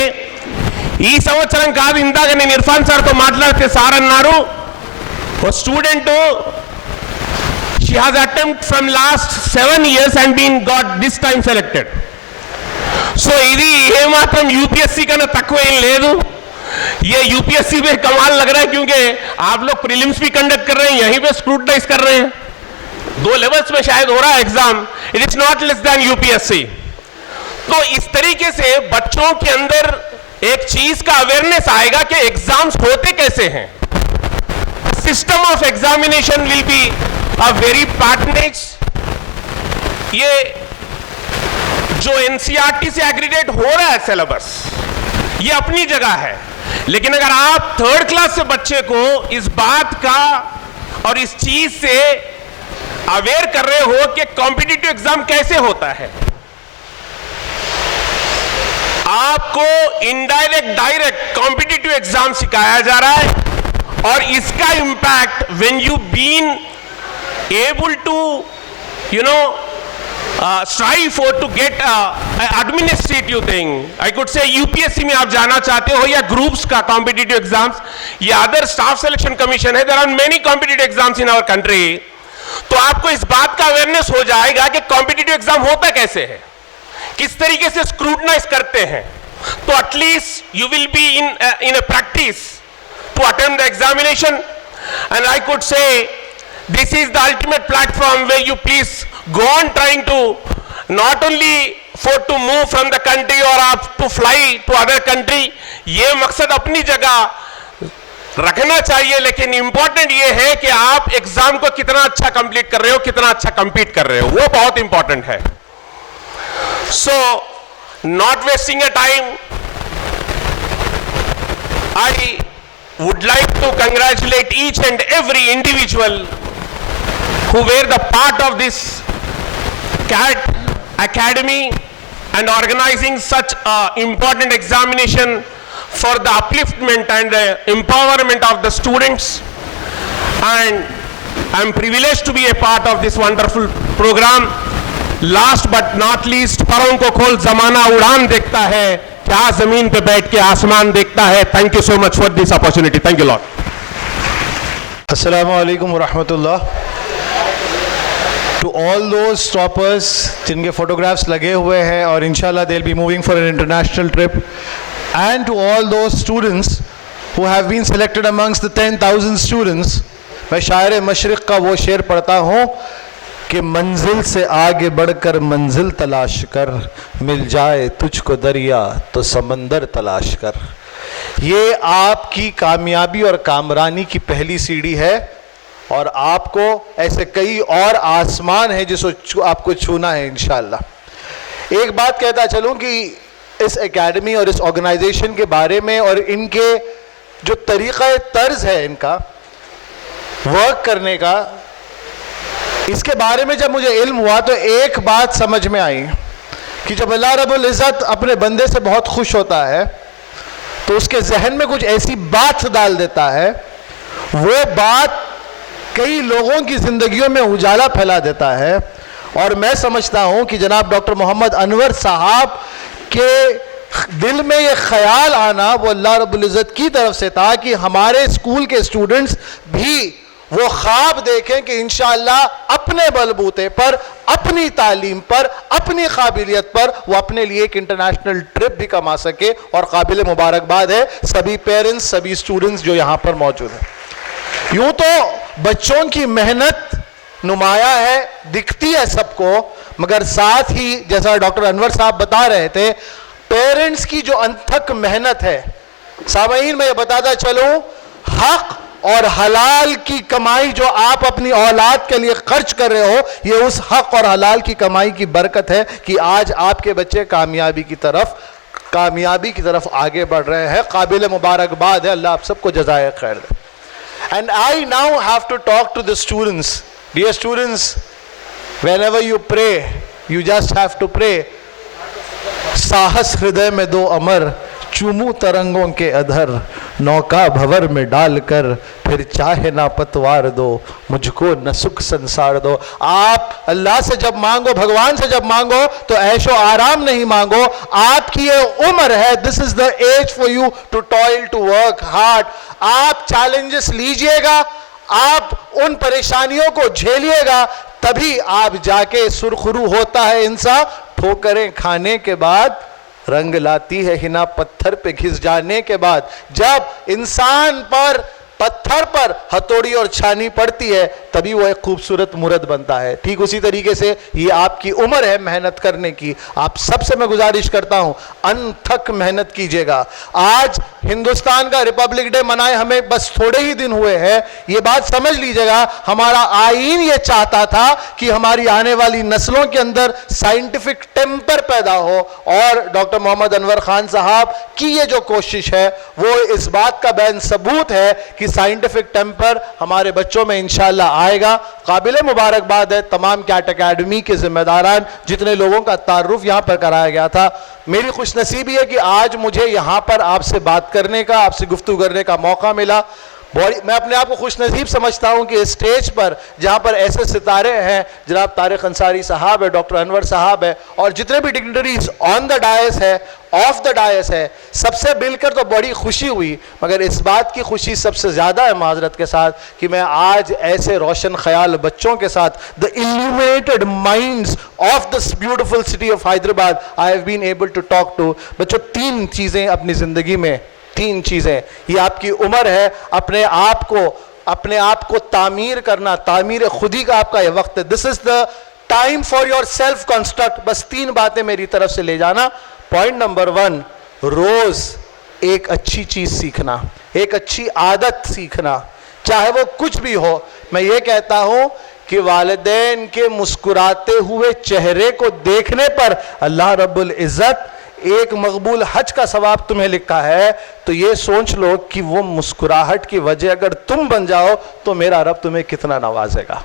ఈ సంవత్సరం కాదు, ఇందాక నేను ఇర్ఫాన్ సార్తో మాట్లాడితే సార్ అన్నారు ఓ student she has attempt from last 7 years and been got this time selected. So ఇది ఏమాత్రం यूपीएससी కన్నా తక్కువ ఏం లేదు. ये यूपीएससी में कमाल लग रहा है क्योंकि आप लोग प्रीलिम्स भी कंडक्ट कर रहे हैं, यहीं पे स्क्रूटनाइज कर रहे हैं. 2 levels में शायद हो रहा है exam. It is not less than UPSC. तो इस तरीके से बच्चों के अंदर एक चीज का अवेयरनेस आएगा कि एग्जाम्स होते कैसे हैं. System of examination will be a very patronage. ये जो एनसीईआरटी से एग्रीगेट हो रहा है सिलेबस, ये अपनी जगह है, लेकिन अगर आप 3rd क्लास से बच्चे को इस बात का और इस चीज से अवेयर कर रहे हो कि कॉम्पिटिटिव एग्जाम कैसे होता है, आपको इनडायरेक्ट डायरेक्ट कॉम्पिटिटिव एग्जाम सिखाया जा रहा है. और इसका impact when you been able to strive for to get administrative thing. I could say UPSC में आप जाना चाहते हो या ग्रुप्स का कॉम्पिटिटिव एग्जाम्स या अदर स्टाफ सिलेक्शन कमीशन है, there are many competitive exams in our country. तो आपको इस बात का अवेयरनेस हो जाएगा कि कॉम्पिटिटिव एग्जाम होता कैसे है, किस तरीके से स्क्रूटनाइज करते हैं. तो at least you will be in a practice to attempt the examination. And I could say this is the ultimate platform where you please go on trying to not only for to move from the country or up to fly to other country. ये मकसद अपनी जगह रखना चाहिए, लेकिन important ये है कि आप एग्जाम को कितना अच्छा कंप्लीट कर रहे हो, कितना अच्छा कंपीट कर रहे हो, वो बहुत इंपॉर्टेंट है. So not wasting a time, I would like to congratulate each and every individual who were the part of this CAT Academy and organizing such an important examination for the upliftment and empowerment of the students. And I'm privileged to be a part of this wonderful program. Last but not least, परों को खोल जमाना उड़ान देखता है, क्या जमीन पे बैठ के आसमान देखता है. Thank you so much for this opportunity. Thank you, Lord. Assalamu alaikum wa rahmatullah. To all those toppers जिनके photographs लगे हुए हैं और इंशाल्लाह they'll be moving for an international trip, and to all those students who have been selected amongst the 10,000 students, मैं शायर मशरिक़ का वो शेर पढ़ता हूँ कि मंजिल से आगे बढ़कर मंजिल तलाश कर, मिल जाए तुझको दरिया तो समंदर तलाश कर. ये आपकी कामयाबी और कामरानी की पहली सीढ़ी है और आपको ऐसे कई और आसमान है जिसको आपको छूना है इंशाअल्लाह. एक बात कहता चलूँ कि इस एकेडमी और इस ऑर्गेनाइजेशन के बारे में और इनके जो तरीक़ा तर्ज है इनका वर्क करने का, इसके बारे में जब मुझे इल्म हुआ तो एक बात समझ में आई कि जब अल्लाह रब्बुल इज़्ज़त अपने बंदे से बहुत खुश होता है तो उसके जहन में कुछ ऐसी बात डाल देता है, वो बात कई लोगों की ज़िंदगियों में उजाला फैला देता है. और मैं समझता हूँ कि जनाब डॉक्टर मोहम्मद अनवर साहब के दिल में ये ख्याल आना वो अल्लाह रब्बुल इज़्ज़त की तरफ से था कि हमारे स्कूल के स्टूडेंट्स भी वो ख्वाब देखें कि इंशाअल्लाह अपने बलबूते पर, अपनी तालीम पर, अपनी काबिलियत पर वो अपने लिए एक इंटरनेशनल ट्रिप भी कमा सके। और काबिल मुबारकबाद है सभी पेरेंट्स, सभी स्टूडेंट्स जो यहाँ पर मौजूद हैं। यूं तो बच्चों की मेहनत नुमाया है, दिखती है सबको, मगर साथ ही जैसा डॉक्टर अनवर साहब बता रहे थे, पेरेंट्स की जो अनथक मेहनत है। सामईन मैं ये बताता चलूं, हक और हलाल की कमाई जो आप अपनी औलाद के लिए खर्च कर रहे हो, ये उस हक और हलाल की कमाई की बरकत है कि आज आपके बच्चे कामयाबी की तरफ आगे बढ़ रहे हैं। काबिल मुबारकबाद है, अल्लाह आप सबको जज़ाए खैर दे। And I now have to talk to the students. Dear students, whenever you pray, you just have to pray, साहस हृदय में दो अमर, चूमू तरंगों के अधर, नौका भंवर में डालकर, फिर चाहे ना पतवार दो, मुझको न सुख संसार दो। आप अल्लाह से जब मांगो, भगवान से जब मांगो, तो ऐशो आराम नहीं मांगो। आपकी ये उम्र है, this is the age for you to toil, to work hard. आप चैलेंजेस लीजिएगा, आप उन परेशानियों को झेलिएगा, तभी आप जाके सुरखरू होता है इंसान। ठोकरें खाने के बाद रंग लाती है हिना, पत्थर पे घिस जाने के बाद। जब इंसान पर, पत्थर पर हथौड़ी और छानी पड़ती है, तभी वो एक खूबसूरत मूर्त बनता है। ठीक उसी तरीके से ये आपकी उम्र है मेहनत करने की। आप सबसे मैं गुजारिश करता हूं, अनथक मेहनत कीजिएगा। आज हिंदुस्तान का रिपब्लिक डे मनाए हमें बस थोड़े ही दिन हुए हैं। ये बात समझ लीजिएगा, हमारा आईन ये चाहता था कि हमारी आने वाली नस्लों के अंदर साइंटिफिक टेम्पर पैदा हो, और डॉक्टर मोहम्मद अनवर खान साहब की ये जो कोशिश है वो इस बात का बैन सबूत है कि साइंटिफिक टेम्पर हमारे बच्चों में इंशाअल्लाह आएगा। काबिल मुबारकबाद है तमाम कैट अकेडमी के जिम्मेदारान, जितने लोगों का तारुफ यहाँ पर कराया गया था। मेरी खुशनसीबी है कि आज मुझे यहाँ पर आपसे बात करने का, आपसे गुफ्तगू करने का मौका मिला। मैं अपने आप को खुशनसीब समझता हूँ कि स्टेज पर जहाँ पर ऐसे सितारे हैं, जनाब तारिक अंसारी साहब है, डॉक्टर अनवर साहब है, और जितने भी डिग्निटरीज ऑन द डायस है, ऑफ द डायस है, सबसे मिलकर तो बड़ी खुशी हुई। मगर इस बात की खुशी सबसे ज़्यादा है, माजरत के साथ, कि मैं आज ऐसे रोशन ख्याल बच्चों के साथ, the illuminated minds of this beautiful city of Hyderabad, I have been able to talk to. बच्चों, तीन चीज़ें अपनी ज़िंदगी में, तीन चीज़ें, ये आपकी उम्र है, अपने आप को तामीर करना, तामीर खुदी का आपका ये वक्त है। This is the time for your self construct. बस तीन बातें मेरी तरफ से ले जाना। पॉइंट नंबर 1, रोज एक अच्छी चीज सीखना, एक अच्छी आदत सीखना, चाहे वो कुछ भी हो। मैं ये कहता हूं कि वालिदैन के मुस्कुराते हुए चेहरे को देखने पर अल्लाह रब्बुल इज्जत एक मकबूल हज का सवाब तुम्हें लिखा है। तो ये सोच लो कि वो मुस्कुराहट की वजह अगर तुम बन जाओ तो मेरा रब तुम्हें कितना नवाजेगा।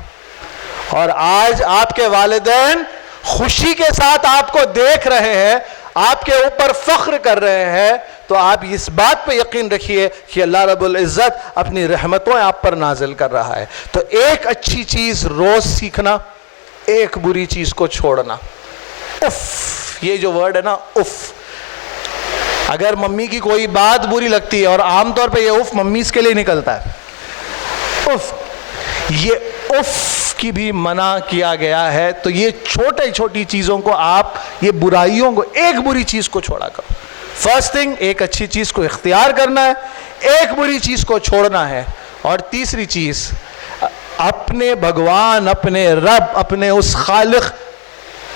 और आज आपके वालिदैन खुशी के साथ आपको देख रहे हैं, आपके ऊपर फख्र कर रहे हैं, तो आप इस बात पे यकीन रखिए कि अल्लाह रब्बुल इज्जत अपनी रहमतों आप पर नाजिल कर रहा है। तो एक अच्छी चीज रोज सीखना, एक बुरी चीज को छोड़ना। उफ, ये जो वर्ड है ना, उफ, अगर मम्मी की कोई बात बुरी लगती है, और आमतौर पे ये उफ मम्मीज के लिए निकलता है, उफ, ये उफ की भी मना किया गया है। तो ये छोटी छोटी चीज़ों को आप, ये बुराइयों को, एक बुरी चीज़ को छोड़ा करो। फर्स्ट थिंग, एक अच्छी चीज़ को इख्तियार करना है, एक बुरी चीज़ को छोड़ना है। और तीसरी चीज़, अपने भगवान, अपने रब, अपने उस खालिक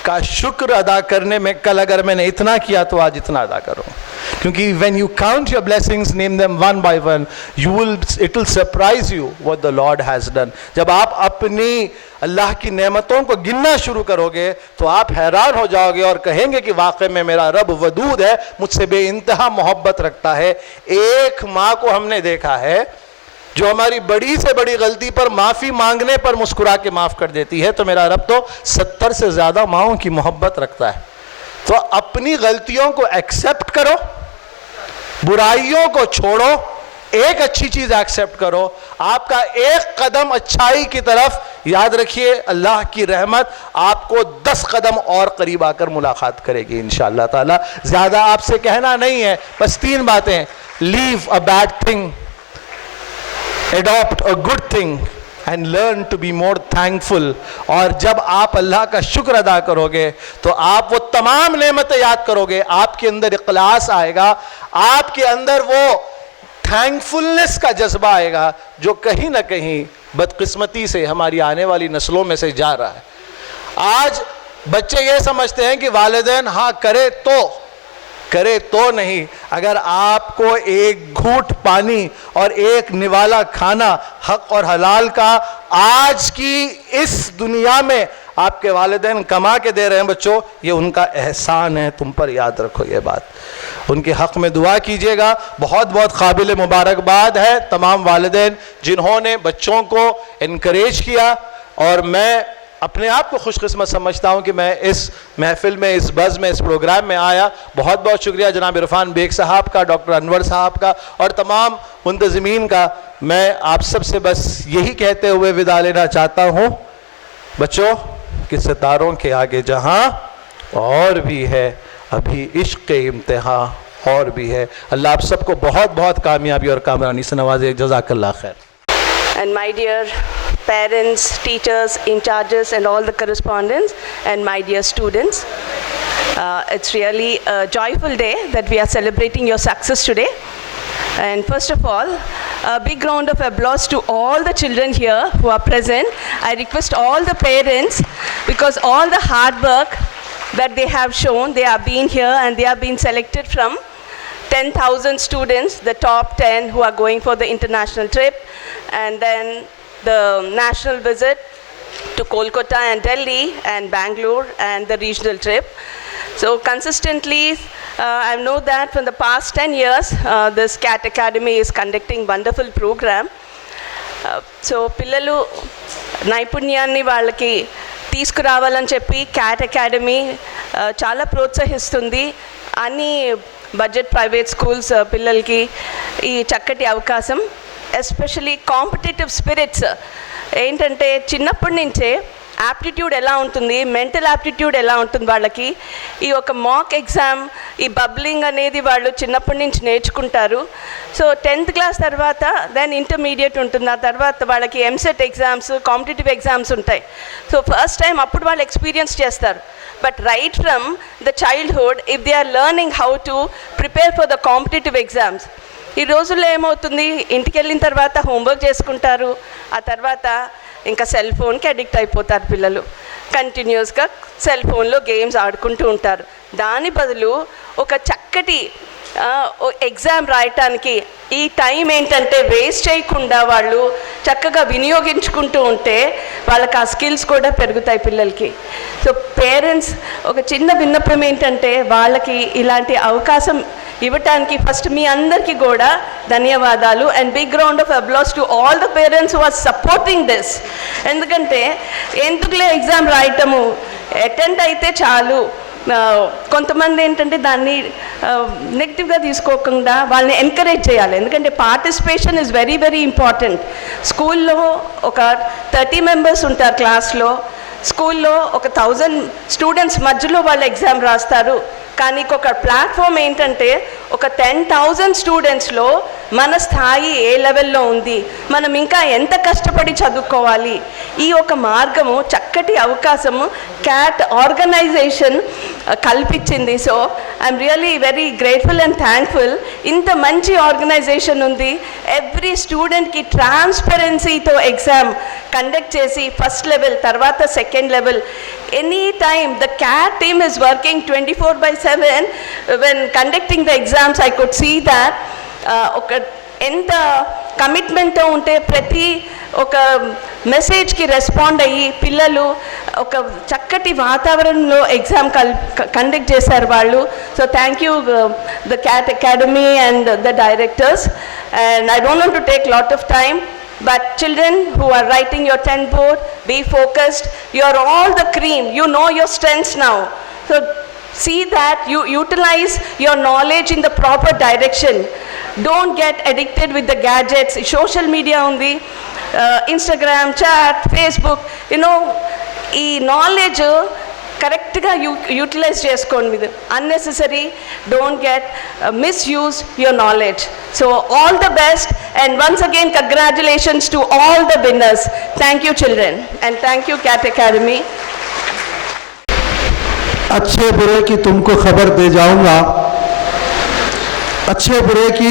का शुक्र अदा करने में, कल अगर मैंने इतना किया तो आज इतना अदा करो। क्योंकि when you count your blessings, name them one by one, it will surprise you what the Lord has done. जब आप अपनी अल्लाह की नेमतों को गिनना शुरू करोगे तो आप हैरान हो जाओगे और कहेंगे कि वाकई में मेरा रब वदूद है, मुझसे बेइंतहा मोहब्बत रखता है। एक माँ को हमने देखा है जो हमारी बड़ी से बड़ी गलती पर माफ़ी मांगने पर मुस्कुरा के माफ़ कर देती है, तो मेरा रब तो 70 से ज़्यादा माओं की मोहब्बत रखता है। तो अपनी गलतियों को एक्सेप्ट करो, बुराइयों को छोड़ो, एक अच्छी चीज़ एक्सेप्ट करो। आपका एक कदम अच्छाई की तरफ, याद रखिए अल्लाह की रहमत आपको 10 कदम और करीब आकर मुलाकात करेगी इंशाअल्लाह ताला। ज़्यादा आपसे कहना नहीं है, बस 3 बातें। Leave a bad thing, adopt a good thing, and learn to be more thankful. और जब आप अल्लाह का शुक्र अदा करोगे तो आप वो तमाम नेमतें याद करोगे, आपके अंदर इखलास आएगा, आपके अंदर वो थैंकफुलनेस का जज्बा आएगा जो कहीं ना कहीं बदकिस्मती से हमारी आने वाली नस्लों में से जा रहा है। आज बच्चे ये समझते हैं कि वालिदैन हाँ करे तो नहीं, अगर आपको एक घूंट पानी और एक निवाला खाना हक और हलाल का आज की इस दुनिया में आपके वालिदैन कमा के दे रहे हैं बच्चों, ये उनका एहसान है, तुम पर याद रखो ये बात। उनके हक़ में दुआ कीजिएगा। बहुत बहुत काबिल मुबारकबाद है तमाम वालिदैन जिन्होंने बच्चों को इनकरेज किया, और मैं अपने आप को खुशकिस्मत समझता हूँ कि मैं इस महफिल में, इस बज़ में, इस प्रोग्राम में आया। बहुत बहुत शुक्रिया जनाब इरफान बेग साहब का, डॉक्टर अनवर साहब का और तमाम मुंतज़मीन का। मैं आप सब से बस यही कहते हुए विदा लेना चाहता हूँ बच्चों कि सितारों के आगे जहाँ और भी है अभी इश्क़ के इम्तिहान और भी है। अल्लाह आप सबको बहुत बहुत कामयाबी और कामरानी से नवाजे। जज़ाकल्लाह खैर। And my dear parents, teachers, in charges and all the correspondents and my dear students, it's really a joyful day that we are celebrating your success today. And first of all, a big round of applause to all the children here who are present. I request all the parents, because all the hard work that they have shown, they have been here and they have been selected from 10,000 students, the top 10 who are going for the international trip, and then the national visit to Kolkata and Delhi and Bangalore and the regional trip. So consistently, I know that from the past 10 years, this CAT Academy is conducting wonderful program. So పిల్లలు నైపుణ్యాన్ని వాళ్ళకి తీసుకురావాలని చెప్పి CAT Academy చాలా ప్రోత్సహిస్తుంది. అన్ని budget private schools పిల్లలకి ఈ చక్కటి అవకాశం, ఎస్పెషలీ కాంపిటేటివ్ స్పిరిట్స్ ఏంటంటే చిన్నప్పటి నుంచే యాప్టిట్యూడ్ ఎలా ఉంటుంది, మెంటల్ యాప్టిట్యూడ్ ఎలా ఉంటుంది వాళ్ళకి, ఈ ఒక మాక్ ఎగ్జామ్, ఈ బబ్లింగ్ అనేది వాళ్ళు చిన్నప్పటి నుంచి నేర్చుకుంటారు. సో 10th క్లాస్ తర్వాత దెన్ ఇంటర్మీడియట్ ఉంటుంది, ఆ తర్వాత వాళ్ళకి ఎంసెట్ ఎగ్జామ్స్, కాంపిటేటివ్ ఎగ్జామ్స్ ఉంటాయి. సో ఫస్ట్ టైం అప్పుడు వాళ్ళు ఎక్స్పీరియన్స్ చేస్తారు. But right from the childhood if they are learning how to prepare for the competitive exams, ఈ రోజుల్లో ఏమవుతుంది, ఇంటికి వెళ్ళిన తర్వాత హోంవర్క్ చేసుకుంటారు, ఆ తర్వాత ఇంకా సెల్ ఫోన్కి అడిక్ట్ అయిపోతారు పిల్లలు. కంటిన్యూస్గా సెల్ ఫోన్లో గేమ్స్ ఆడుకుంటూ ఉంటారు. దాని బదులు ఒక చక్కటి ఎగ్జామ్ రాయటానికి ఈ టైం ఏంటంటే వేస్ట్ చేయకుండా వాళ్ళు చక్కగా వినియోగించుకుంటూ ఉంటే వాళ్ళకి ఆ స్కిల్స్ కూడా పెరుగుతాయి పిల్లలకి. సో పేరెంట్స్ ఒక చిన్న విన్నపం ఏంటంటే వాళ్ళకి ఇలాంటి అవకాశం ఇవ్వటానికి ఫస్ట్ మీ అందరికీ కూడా ధన్యవాదాలు. And big round of applause to all the parents who are supporting this. ఎందుకంటే ఎందుకులే ఎగ్జామ్ రాయటము, అటెండ్ అయితే చాలు. కొంతమంది ఏంటంటే దాన్ని నెగిటివ్గా తీసుకోకుండా వాళ్ళని ఎంకరేజ్ చేయాలి. ఎందుకంటే participation is very very important. స్కూల్లో ఒక 30 మెంబర్స్ ఉంటారు క్లాస్లో, స్కూల్లో ఒక 1000 స్టూడెంట్స్ మధ్యలో వాళ్ళు ఎగ్జామ్ రాస్తారు. కానీ ఒక ప్లాట్ఫామ్ ఏంటంటే ఒక 10,000 స్టూడెంట్స్లో మన స్థాయి ఏ లెవెల్లో ఉంది, మనం ఇంకా ఎంత కష్టపడి చదువుకోవాలి, ఈ ఒక మార్గము, చక్కటి అవకాశము CAT ఆర్గనైజేషన్ కల్పించింది. So I'm really very grateful and thankful. ఇంత మంచి ఆర్గనైజేషన్ ఉంది. ఎవ్రీ స్టూడెంట్కి ట్రాన్స్పరెన్సీతో ఎగ్జామ్ కండక్ట్ చేసి ఫస్ట్ లెవెల్ తర్వాత second level any time the CAT team is working 24/7. When conducting the exams I could see that ఒక ఎంత కమిట్మెంట్తో ఉంటే ప్రతి ఒక మెసేజ్కి రెస్పాండ్ అయ్యి పిల్లలు ఒక చక్కటి వాతావరణంలో ఎగ్జామ్ కండక్ట్ చేశారు వాళ్ళు. So thank you the CAT Academy and the directors. And I don't want to take lot of time, but children who are writing your 10th board, be focused. You are all the cream. You know your strengths now. So see that you utilize your knowledge in the proper direction. Don't get addicted with the gadgets. Social media ఉంది, Instagram, chat, Facebook. ఈ knowledge కరెక్ట్గా utilise చేసుకోండి. మీరు unnecessary don't get misuse your knowledge. So all the best and once again congratulations to all the winners. Thank you children and thank you cat academy. अच्छे बुरे की तुमको खबर दे जाऊंगा, अच्छे बुरे की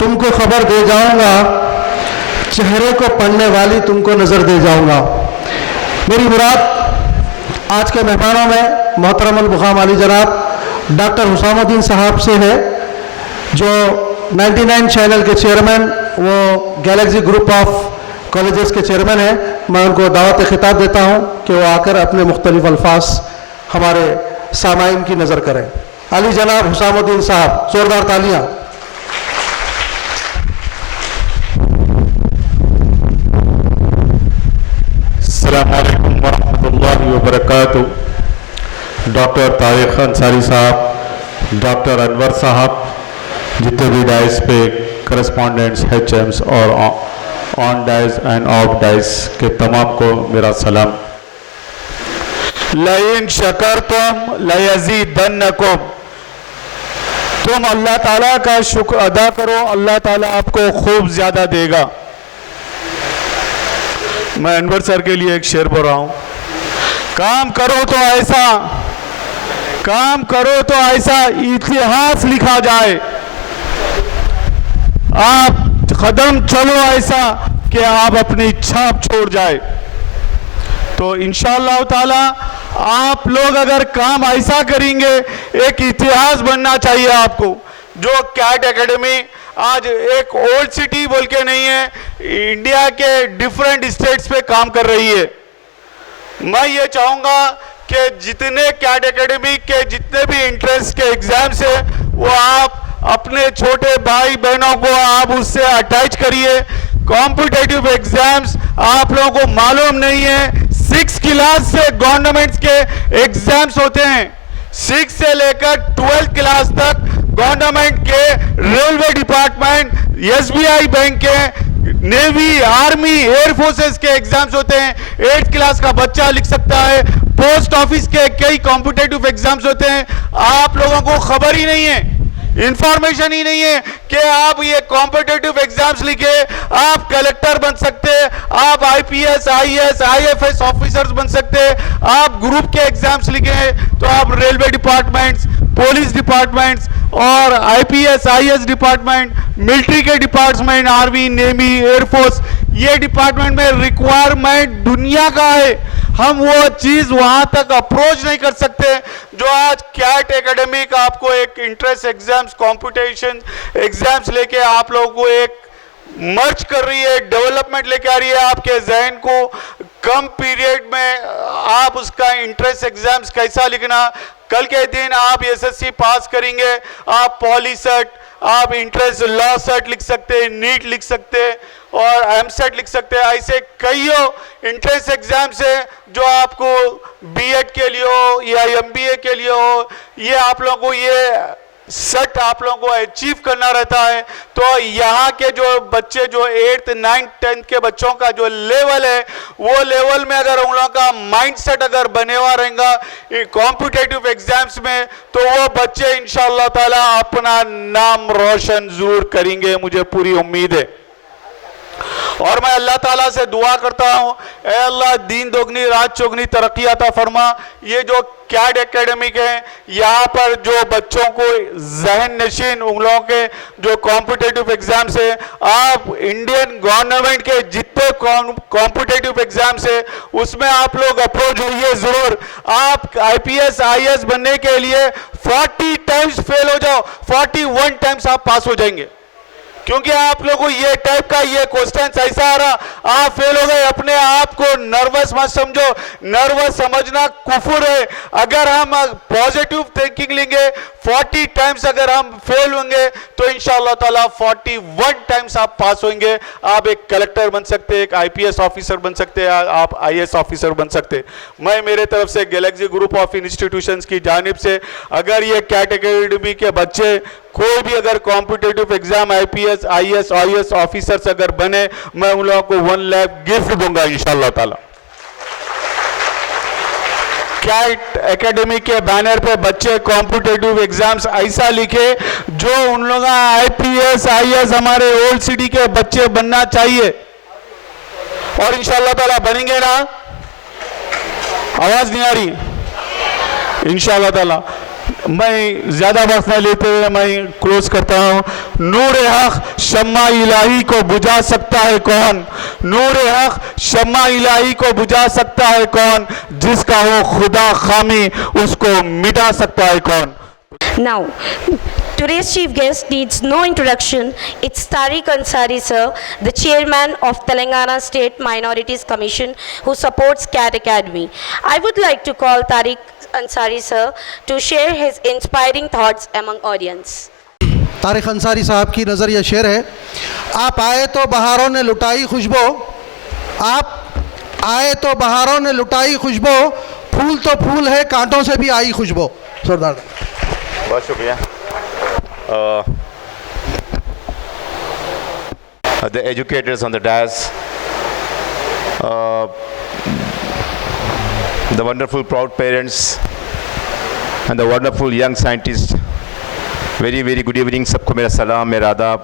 तुमको खबर दे जाऊंगा, चेहरे को पढ़ने वाली तुमको नज़र दे जाऊंगा. मेरी मुराद आज के मेहमानों में मोहतरम अल-बुखाम अली जनाब डॉक्टर हुसामुद्दीन साहब से है, जो 99 चैनल के चेयरमैन, वो गैलेक्सी ग्रुप ऑफ कॉलेजेस के चेयरमैन हैं. मैं उनको दावत खिताब देता हूँ कि वो आकर अपने मुख्तलिफ अल्फाज हमारे सामाइन की नज़र करें. अली जनाब हुसामुद्दीन साहब, जोरदार तालियां. अस्सलामु अलैकुम वरहमतुल्लाहि वबरकातुहू. डॉक्टर तारिक अंसारी साहब, डॉक्टर अनवर साहब, जितने भी डाइस पे करस्पॉन्डेंट्स, HMs और on dice end of dice के तमाम को मेरा सलाम. लइन शकरतुम लयज़ीदन्नकुम. तुम अल्लाह ताला का शुक्र अदा करो, अल्लाह ताला आपको खूब ज्यादा देगा. मैं अनवर सर के लिए एक शेर बोल रहा हूं. काम करो तो ऐसा, काम करो तो ऐसा इतिहास लिखा जाए, आप कदम चलो ऐसा कि आप अपनी छाप छोड़ जाए. तो इंशाअल्लाह ताला आप लोग अगर काम ऐसा करेंगे, एक इतिहास बनना चाहिए आपको. जो कैट एकेडमी आज एक ओल्ड सिटी बोल के नहीं है, इंडिया के डिफरेंट स्टेट्स पे काम कर रही है. मैं ये चाहूँगा कि जितने कैट एकेडमी के जितने भी इंट्रेंस के एग्जाम्स है, वो आप अपने छोटे भाई बहनों को आप उससे अटैच करिए. कॉम्पिटिटिव एग्जाम्स आप लोगों को मालूम नहीं है, 6 क्लास से गवर्नमेंट के एग्जाम्स होते हैं. 6 से लेकर 12th क्लास तक गवर्नमेंट के रेलवे डिपार्टमेंट, SBI बैंक के, नेवी, आर्मी, एयर फोर्सेस के एग्जाम्स होते हैं. 8th क्लास का बच्चा लिख सकता है. पोस्ट ऑफिस के कई कॉम्पिटिटिव एग्जाम्स होते हैं. आप लोगों को खबर ही नहीं है, इंफॉर्मेशन ही नहीं है कि आप ये कॉम्पिटिटिव एग्जाम्स लिखे आप कलेक्टर बन सकते हैं, आप IPS, IAS, IFS ऑफिसर्स बन सकते हैं. आप ग्रुप के एग्जाम्स लिखे तो आप रेलवे डिपार्टमेंट्स, पुलिस डिपार्टमेंट्स और IPS, IAS डिपार्टमेंट, मिलिट्री के डिपार्टमेंट, आर्मी, नेवी, एयरफोर्स, ये डिपार्टमेंट में रिक्वायरमेंट दुनिया का है. हम वो चीज वहां तक अप्रोच नहीं कर सकते जो आज कैट एकेडमी का आपको एक इंट्रेंस एग्जाम्स, कॉम्पिटिशन एग्जाम्स लेके आप लोगों को एक मर्ज कर रही है, डेवलपमेंट लेके आ रही है. आपके जहन को कम पीरियड में आप उसका इंट्रेंस एग्जाम्स कैसा लिखना, कल के दिन आप SSC पास करेंगे, आप पॉली सेट, आप इंट्रेंस लॉ सेट लिख सकते हैं, नीट लिख सकते हैं और MSET लिख सकते हैं. ऐसे कईयों इंट्रेंस एग्जाम्स है जो आपको B.Ed के लिए हो या MBA के लिए हो, ये आप लोगों को ये सेट आप लोगों को अचीव करना रहता है. तो यहाँ के जो बच्चे जो 8th, 9th, 10th के बच्चों का जो लेवल है, वो लेवल में अगर उन लोगों का माइंड सेट अगर बने हुआ रहेगा कॉम्पिटिटिव एग्जाम्स में, तो वो बच्चे इंशाअल्लाह ताला अपना नाम रोशन जरूर करेंगे, मुझे पूरी उम्मीद है. और मैं अल्लाह ताला से दुआ करता हूँ, ए अल्लाह दीन दोगुनी रात चौगुनी तरक्की अता फरमा. ये जो कैट एकेडमिक है, यहाँ पर जो बच्चों को जहन नशीन उन लोगों के जो कॉम्पिटिटिव एग्जाम्स है, आप इंडियन गवर्नमेंट के जितने कॉम्पिटिटिव एग्जाम्स है उसमें आप लोग अप्रोच होइए जरूर. आप IPS, IAS बनने के लिए 40 टाइम्स फेल हो जाओ, 41 टाइम्स आप पास हो जाएंगे. क्योंकि आप लोगों को ये टाइप का ये क्वेश्चन ऐसा आ रहा, आप फेल हो गए. अपने आप को नर्वस मत समझो, नर्वस समझना कुफर है. अगर हम पॉजिटिव थिंकिंग लेंगे, 40 टाइम्स अगर हम फेल होंगे तो इंशाअल्लाह ताला 41 टाइम्स आप पास होंगे. आप एक कलेक्टर बन सकते हैं, एक IPS ऑफिसर बन सकते हैं, आप IAS ऑफिसर बन सकते हैं. मैं मेरे तरफ से गैलेक्सी ग्रुप ऑफ इंस्टीट्यूशंस की जानिब से अगर ये कैट एकेडमी के बच्चे कोई भी अगर competitive exam IPS, IAS, IAS officers अगर बने, मैं उन लोगों को 1 लाख गिफ्ट दूंगा इंशाअल्लाह ताला. कैट एकेडमी के बैनर पे बच्चे कॉम्पिटिटिव एग्जाम्स ऐसा लिखे जो उन लोग IPS IAS हमारे ओल्ड सिटी के बच्चे बनना चाहिए, और इंशाल्लाह ताला बनेंगे ना। आवाज नहीं आ रही? इंशाल्लाह ताला। मैं ज्यादा वक्त न लेते हुए मैं क्लोज करता हूँ। नूर हक शम्मा इलाही को बुझा सकता है कौन? नूर हक शम्मा इलाही को बुझा सकता है कौन? जिसका वो खुदा खामी उसको मिटा सकता है कौन? Now, today's chief guest needs no introduction. It's Tariq Ansari sir, the chairman of Telangana State Minorities Commission, who supports CAT Academy. I would like to call Tariq Ansari sir to share his inspiring thoughts among audience. Tariq Ansari साहब की नज़र यह शेर है, आप आए तो बहारों ने लुटाई खुशबू, आप आए तो बहारों ने लुटाई खुशबू, फूल तो फूल है कांटों से भी आई खुशबू। जोरदार। बहुत शुक्रिया। The educators on the dais, the wonderful proud parents and the wonderful young scientists, very very good evening, सबको मेरा सलाम, मेरा आदाब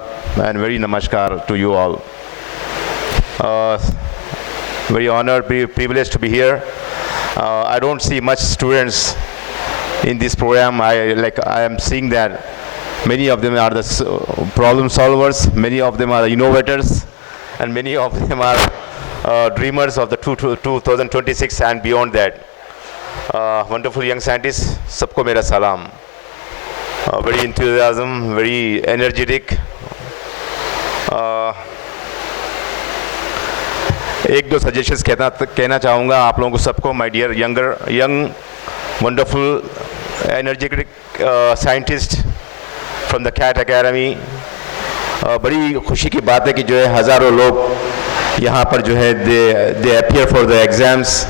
and very namaskar to you all. Very honored, privileged to be here. I don't see much students in this program. I am seeing that many of them are the problem solvers, many of them are the innovators, and many of them are dreamers of the 2026 and beyond that. Wonderful young scientists, सबको मेरा सलाम. Very enthusiasm, very energetic. एक दो suggestions कहना चाहूँगा आप लोगों को सबको, my dear young wonderful energetic scientist from the CAT Academy. बड़ी खुशी की बात है कि जो है हज़ारों लोग यहाँ पर जो है they appear for the exams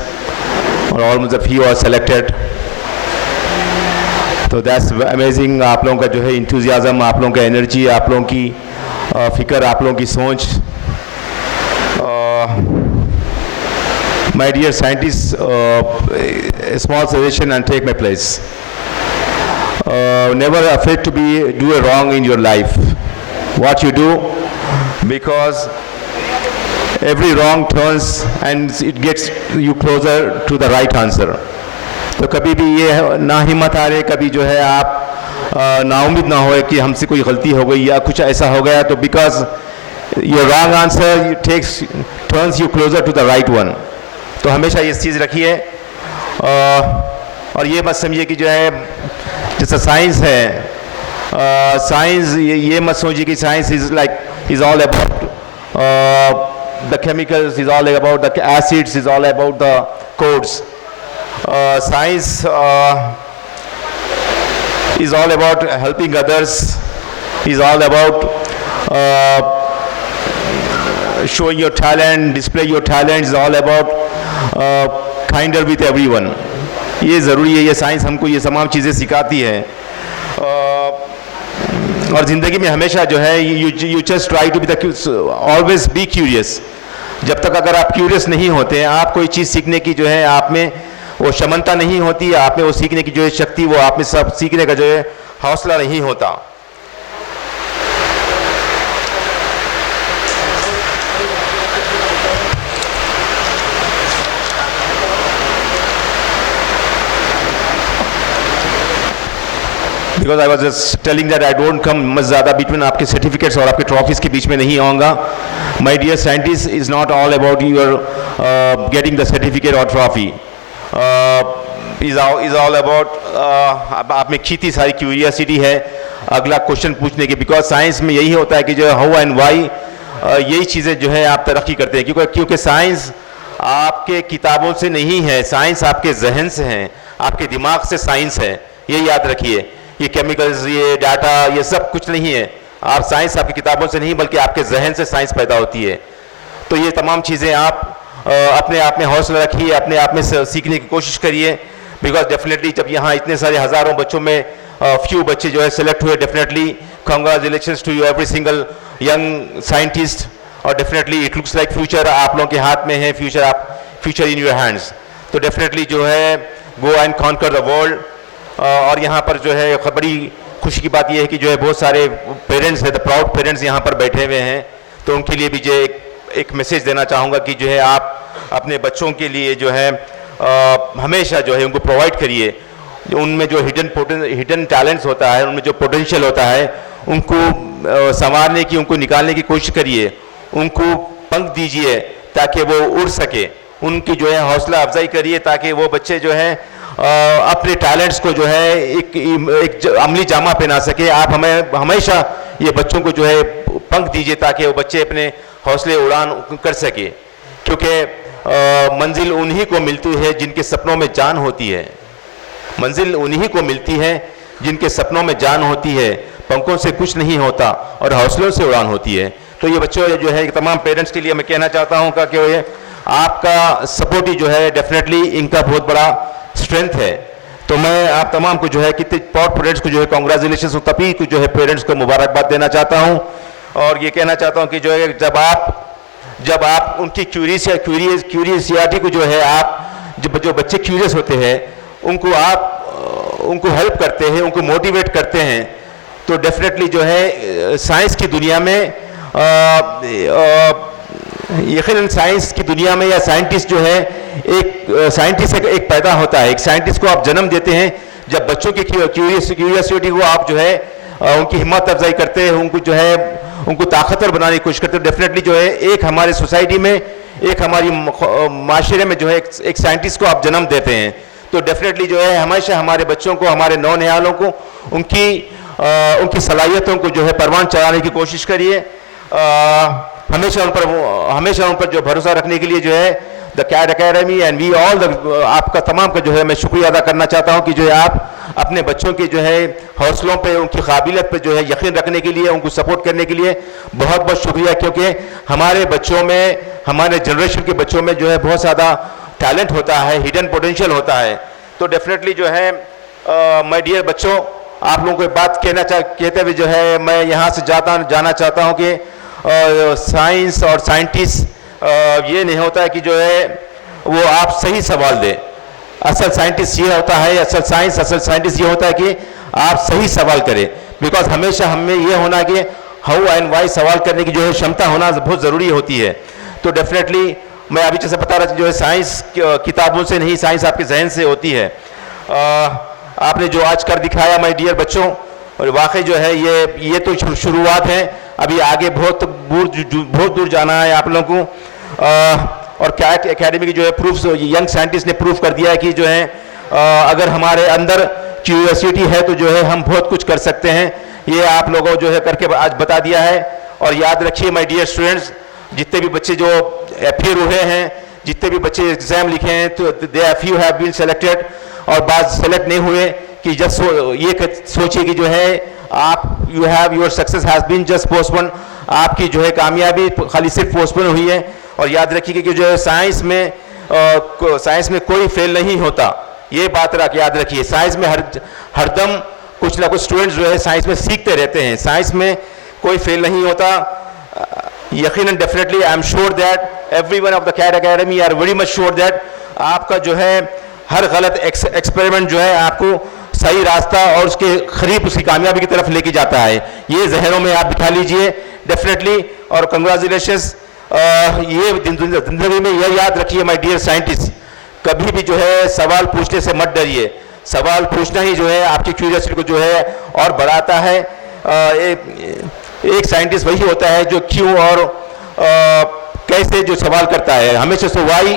और almost a few are selected. तो that's amazing. आप लोगों का जो है enthusiasm, आप लोगों का energy, आप लोगों की फिक्र, आप लोगों की सोच. My dear scientists, a small suggestion and take my place. Never afraid to do a wrong in your life. What you do, because every wrong turns and it gets you closer to the right answer. तो कभी भी ये ना हिम्मत हारे, कभी जो है आप नाउम्मीद ना होए कि हमसे कोई गलती हो गई या कुछ ऐसा हो गया, तो because your wrong answer turns you closer to the right one. तो हमेशा ये चीज़ रखिए और ये मत समझिए कि जो है जैसा साइंस है, साइंस ये मत सोचिए कि science is all about the chemicals, is all about the acids, is all about the codes. Science is all about helping others, is all about showing your talent, display your talent, is all about kinder with everyone. ये ज़रूरी है, ये science हमको ये तमाम चीज़ें सिखाती है. और ज़िंदगी में हमेशा जो है you just try to be always be curious. जब तक अगर आप क्यूरियस नहीं होते हैं, आप कोई चीज़ सीखने की जो है आप में वो क्षमता नहीं होती, आप में वो सीखने की जो है शक्ति, वो आप में सब सीखने का जो है हौसला नहीं होता. Because I was just telling that I don't come much ज़्यादा between आपके certificates और आपके trophies के बीच में नहीं आऊँगा. My dear scientists, is not all about your getting the certificate or trophy. Is all about आप में कितनी सारी curiosity है अगला क्वेश्चन पूछने की. Because साइंस में यही होता है कि जो how and why यही चीज़ें जो है आप तरक्की करते हैं. क्योंकि साइंस आपके किताबों से नहीं है, साइंस आपके जहन से है, आपके दिमाग से साइंस है. ये याद रखिए. ये केमिकल्स, ये डाटा, ये सब कुछ नहीं है. आप साइंस आपकी किताबों से नहीं बल्कि आपके जहन से साइंस पैदा होती है. तो ये तमाम चीज़ें आप अपने आप में हौसला रखिए, अपने आप में सीखने की कोशिश करिए. बिकॉज डेफिनेटली जब यहाँ इतने सारे हज़ारों बच्चों में फ्यू बच्चे जो है सेलेक्ट हुए, definitely congratulations to you every single young scientist. और definitely it looks like future आप लोगों के हाथ में है, फ्यूचर इन योर हैंड्स. तो डेफिनेटली जो है go and conquer the world. और यहाँ पर जो है बड़ी खुशी की बात यह है कि जो है बहुत सारे पेरेंट्स हैं, द प्राउड पेरेंट्स यहाँ पर बैठे हुए हैं। तो उनके लिए भी जो एक मैसेज देना चाहूँगा कि जो है आप अपने बच्चों के लिए जो है हमेशा जो है उनको प्रोवाइड करिए, उनमें जो हिडन टैलेंट्स होता है, उनमें जो पोटेंशियल होता है, उनको संवारने की, उनको निकालने की कोशिश करिए, उनको पंख दीजिए ताकि वो उड़ सके, उनकी जो है हौसला अफजाई करिए ताकि वो बच्चे जो है अपने टैलेंट्स को जो है एक अमली जामा पहना सके। आप हमें हमेशा ये बच्चों को जो है पंख दीजिए ताकि वो बच्चे अपने हौसले उड़ान कर सके, क्योंकि मंजिल उन्हीं को मिलती है जिनके सपनों में जान होती है। मंजिल उन्हीं को मिलती है जिनके सपनों में जान होती है, पंखों से कुछ नहीं होता और हौसलों से उड़ान होती है। तो ये बच्चों जो है तमाम पेरेंट्स के लिए मैं कहना चाहता हूँ कि ये आपका सपोर्ट ही जो है डेफिनेटली इनका बहुत बड़ा स्ट्रेंथ है। तो मैं आप तमाम को जो है कितने प्राउड पेरेंट्स को जो है कॉन्ग्रेचुलेशन तभी को जो है पेरेंट्स को मुबारकबाद देना चाहता हूँ और ये कहना चाहता हूँ कि जो है जब आप उनकी क्यूरियसिटी को जो है आप जो बच्चे क्यूरियस होते हैं उनको हेल्प करते हैं, उनको मोटिवेट करते हैं, तो डेफिनेटली जो है साइंस की दुनिया में यकीनन साइंस की दुनिया में या साइंटिस्ट जो है एक पैदा होता है। एक साइंटिस्ट को आप जन्म देते हैं जब बच्चों की क्यूरियसिटी को आप जो है उनकी हिम्मत अफजाई करते हैं, उनको जो है उनको ताकतवर बनाने की कोशिश करते हैं। डेफिनेटली जो है एक हमारे सोसाइटी में, एक हमारी माशरे में जो है एक साइंटिस्ट को आप जन्म देते हैं, तो डेफिनेटली जो है हमेशा हमारे बच्चों को, हमारे नौनिहालों को उनकी सलाहियतों को जो है परवान चढ़ाने की कोशिश करिए। हमेशा उन पर जो भरोसा रखने के लिए जो है the CAT academy and we all आपका तमाम का जो है मैं शुक्रिया अदा करना चाहता हूं कि जो है आप अपने बच्चों के जो है हौसलों पे, उनकी काबिलियत पे जो है यकीन रखने के लिए, उनको सपोर्ट करने के लिए बहुत बहुत शुक्रिया, क्योंकि हमारे बच्चों में, हमारे जनरेशन के बच्चों में जो है बहुत ज़्यादा टैलेंट होता है, हिडन पोटेंशियल होता है। तो डेफिनेटली जो है माय डियर बच्चों, आप लोगों को एक बात कहते हुए जो है मैं यहाँ से जाना चाहता हूँ कि साइंस और साइंटिस्ट ये नहीं होता है कि जो है वो आप सही सवाल दें। असल साइंटिस्ट ये होता है, असल साइंटिस्ट ये होता है कि आप सही सवाल करें, बिकॉज हमेशा हमें ये होना कि हाउ एंड वाई सवाल करने की जो है क्षमता होना बहुत ज़रूरी होती है। तो डेफिनेटली मैं अभी जैसे बता रहा था जो है साइंस किताबों से नहीं, साइंस आपके जहन से होती है। आपने जो आज कर दिखाया माय डियर बच्चों, और वाकई जो है ये तो शुरुआत है, अभी आगे बहुत दूर जाना है आप लोगों को। और कैट एकेडमी की जो है प्रूफ, यंग साइंटिस्ट ने प्रूफ कर दिया है कि जो है अगर हमारे अंदर क्यूरियोसिटी है तो जो है हम बहुत कुछ कर सकते हैं। ये आप लोगों जो है करके आज बता दिया है। और याद रखिए माय डियर स्टूडेंट्स, जितने भी बच्चे जो अपीयर हुए हैं, जितने भी बच्चे एग्जाम लिखे हैं, तो दे फ्यू हैव बीन सेलेक्टेड और बाद सेलेक्ट नहीं हुए कि जस्ट ये सोचिए कि जो है आप your success has been just postpone, आपकी जो है कामयाबी खाली सिर्फ पोस्टपोन हुई है। और याद रखिए कि जो है साइंस में कोई फेल नहीं होता, ये बात याद रखिए। साइंस में हरदम कुछ ना कुछ स्टूडेंट्स जो है साइंस में सीखते रहते हैं, साइंस में कोई फेल नहीं होता। यकीनन definitely I am sure that everyone of the CAT academy are very much sure that आपका जो है हर गलत एक्सपेरिमेंट जो है आपको सही रास्ता और उसके करीब उसकी कामयाबी की तरफ लेके जाता है। ये जहनों में आप बिठा लीजिए डेफिनेटली। और कंग्रेचुलेशंस। ये जिंदगी में यह याद रखिए माय डियर साइंटिस्ट, कभी भी जो है सवाल पूछने से मत डरिए। सवाल पूछना ही जो है आपकी क्यूरियोसिटी को जो है और बढ़ाता है। एक साइंटिस्ट वही होता है जो क्यों और कैसे जो सवाल करता है, हमेशा सो वाई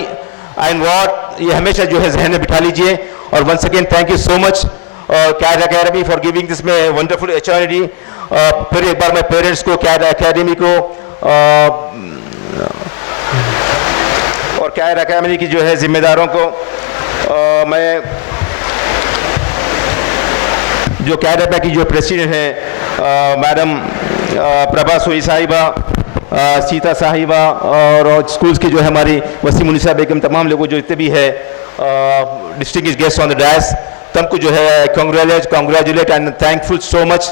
एंड व्हाट, ये हमेशा जो है जहन में बिठा लीजिए। और once again thank you so much CAT academy for giving this में वंडरफुल अपॉर्चुनिटी। फिर एक बार मैं पेरेंट्स को, कैट एकेडमी को और कैट एकेडमी की जो है जिम्मेदारों को मैं जो कैट एकेडमी की जो प्रेसिडेंट है मैडम प्रभा सोई साहिबा, सीता साहिबा और स्कूल्स की जो है हमारी वसीम उनिसा बेगम, तमाम लोगों जो जितने भी है distinguished guest on the dais, तमको जो है congratulate and thankful so much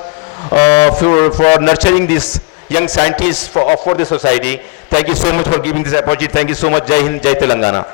for nurturing this young scientists for the society. Thank you so much for giving this opportunity. Thank you so much. Jai Hind, Jai Telangana.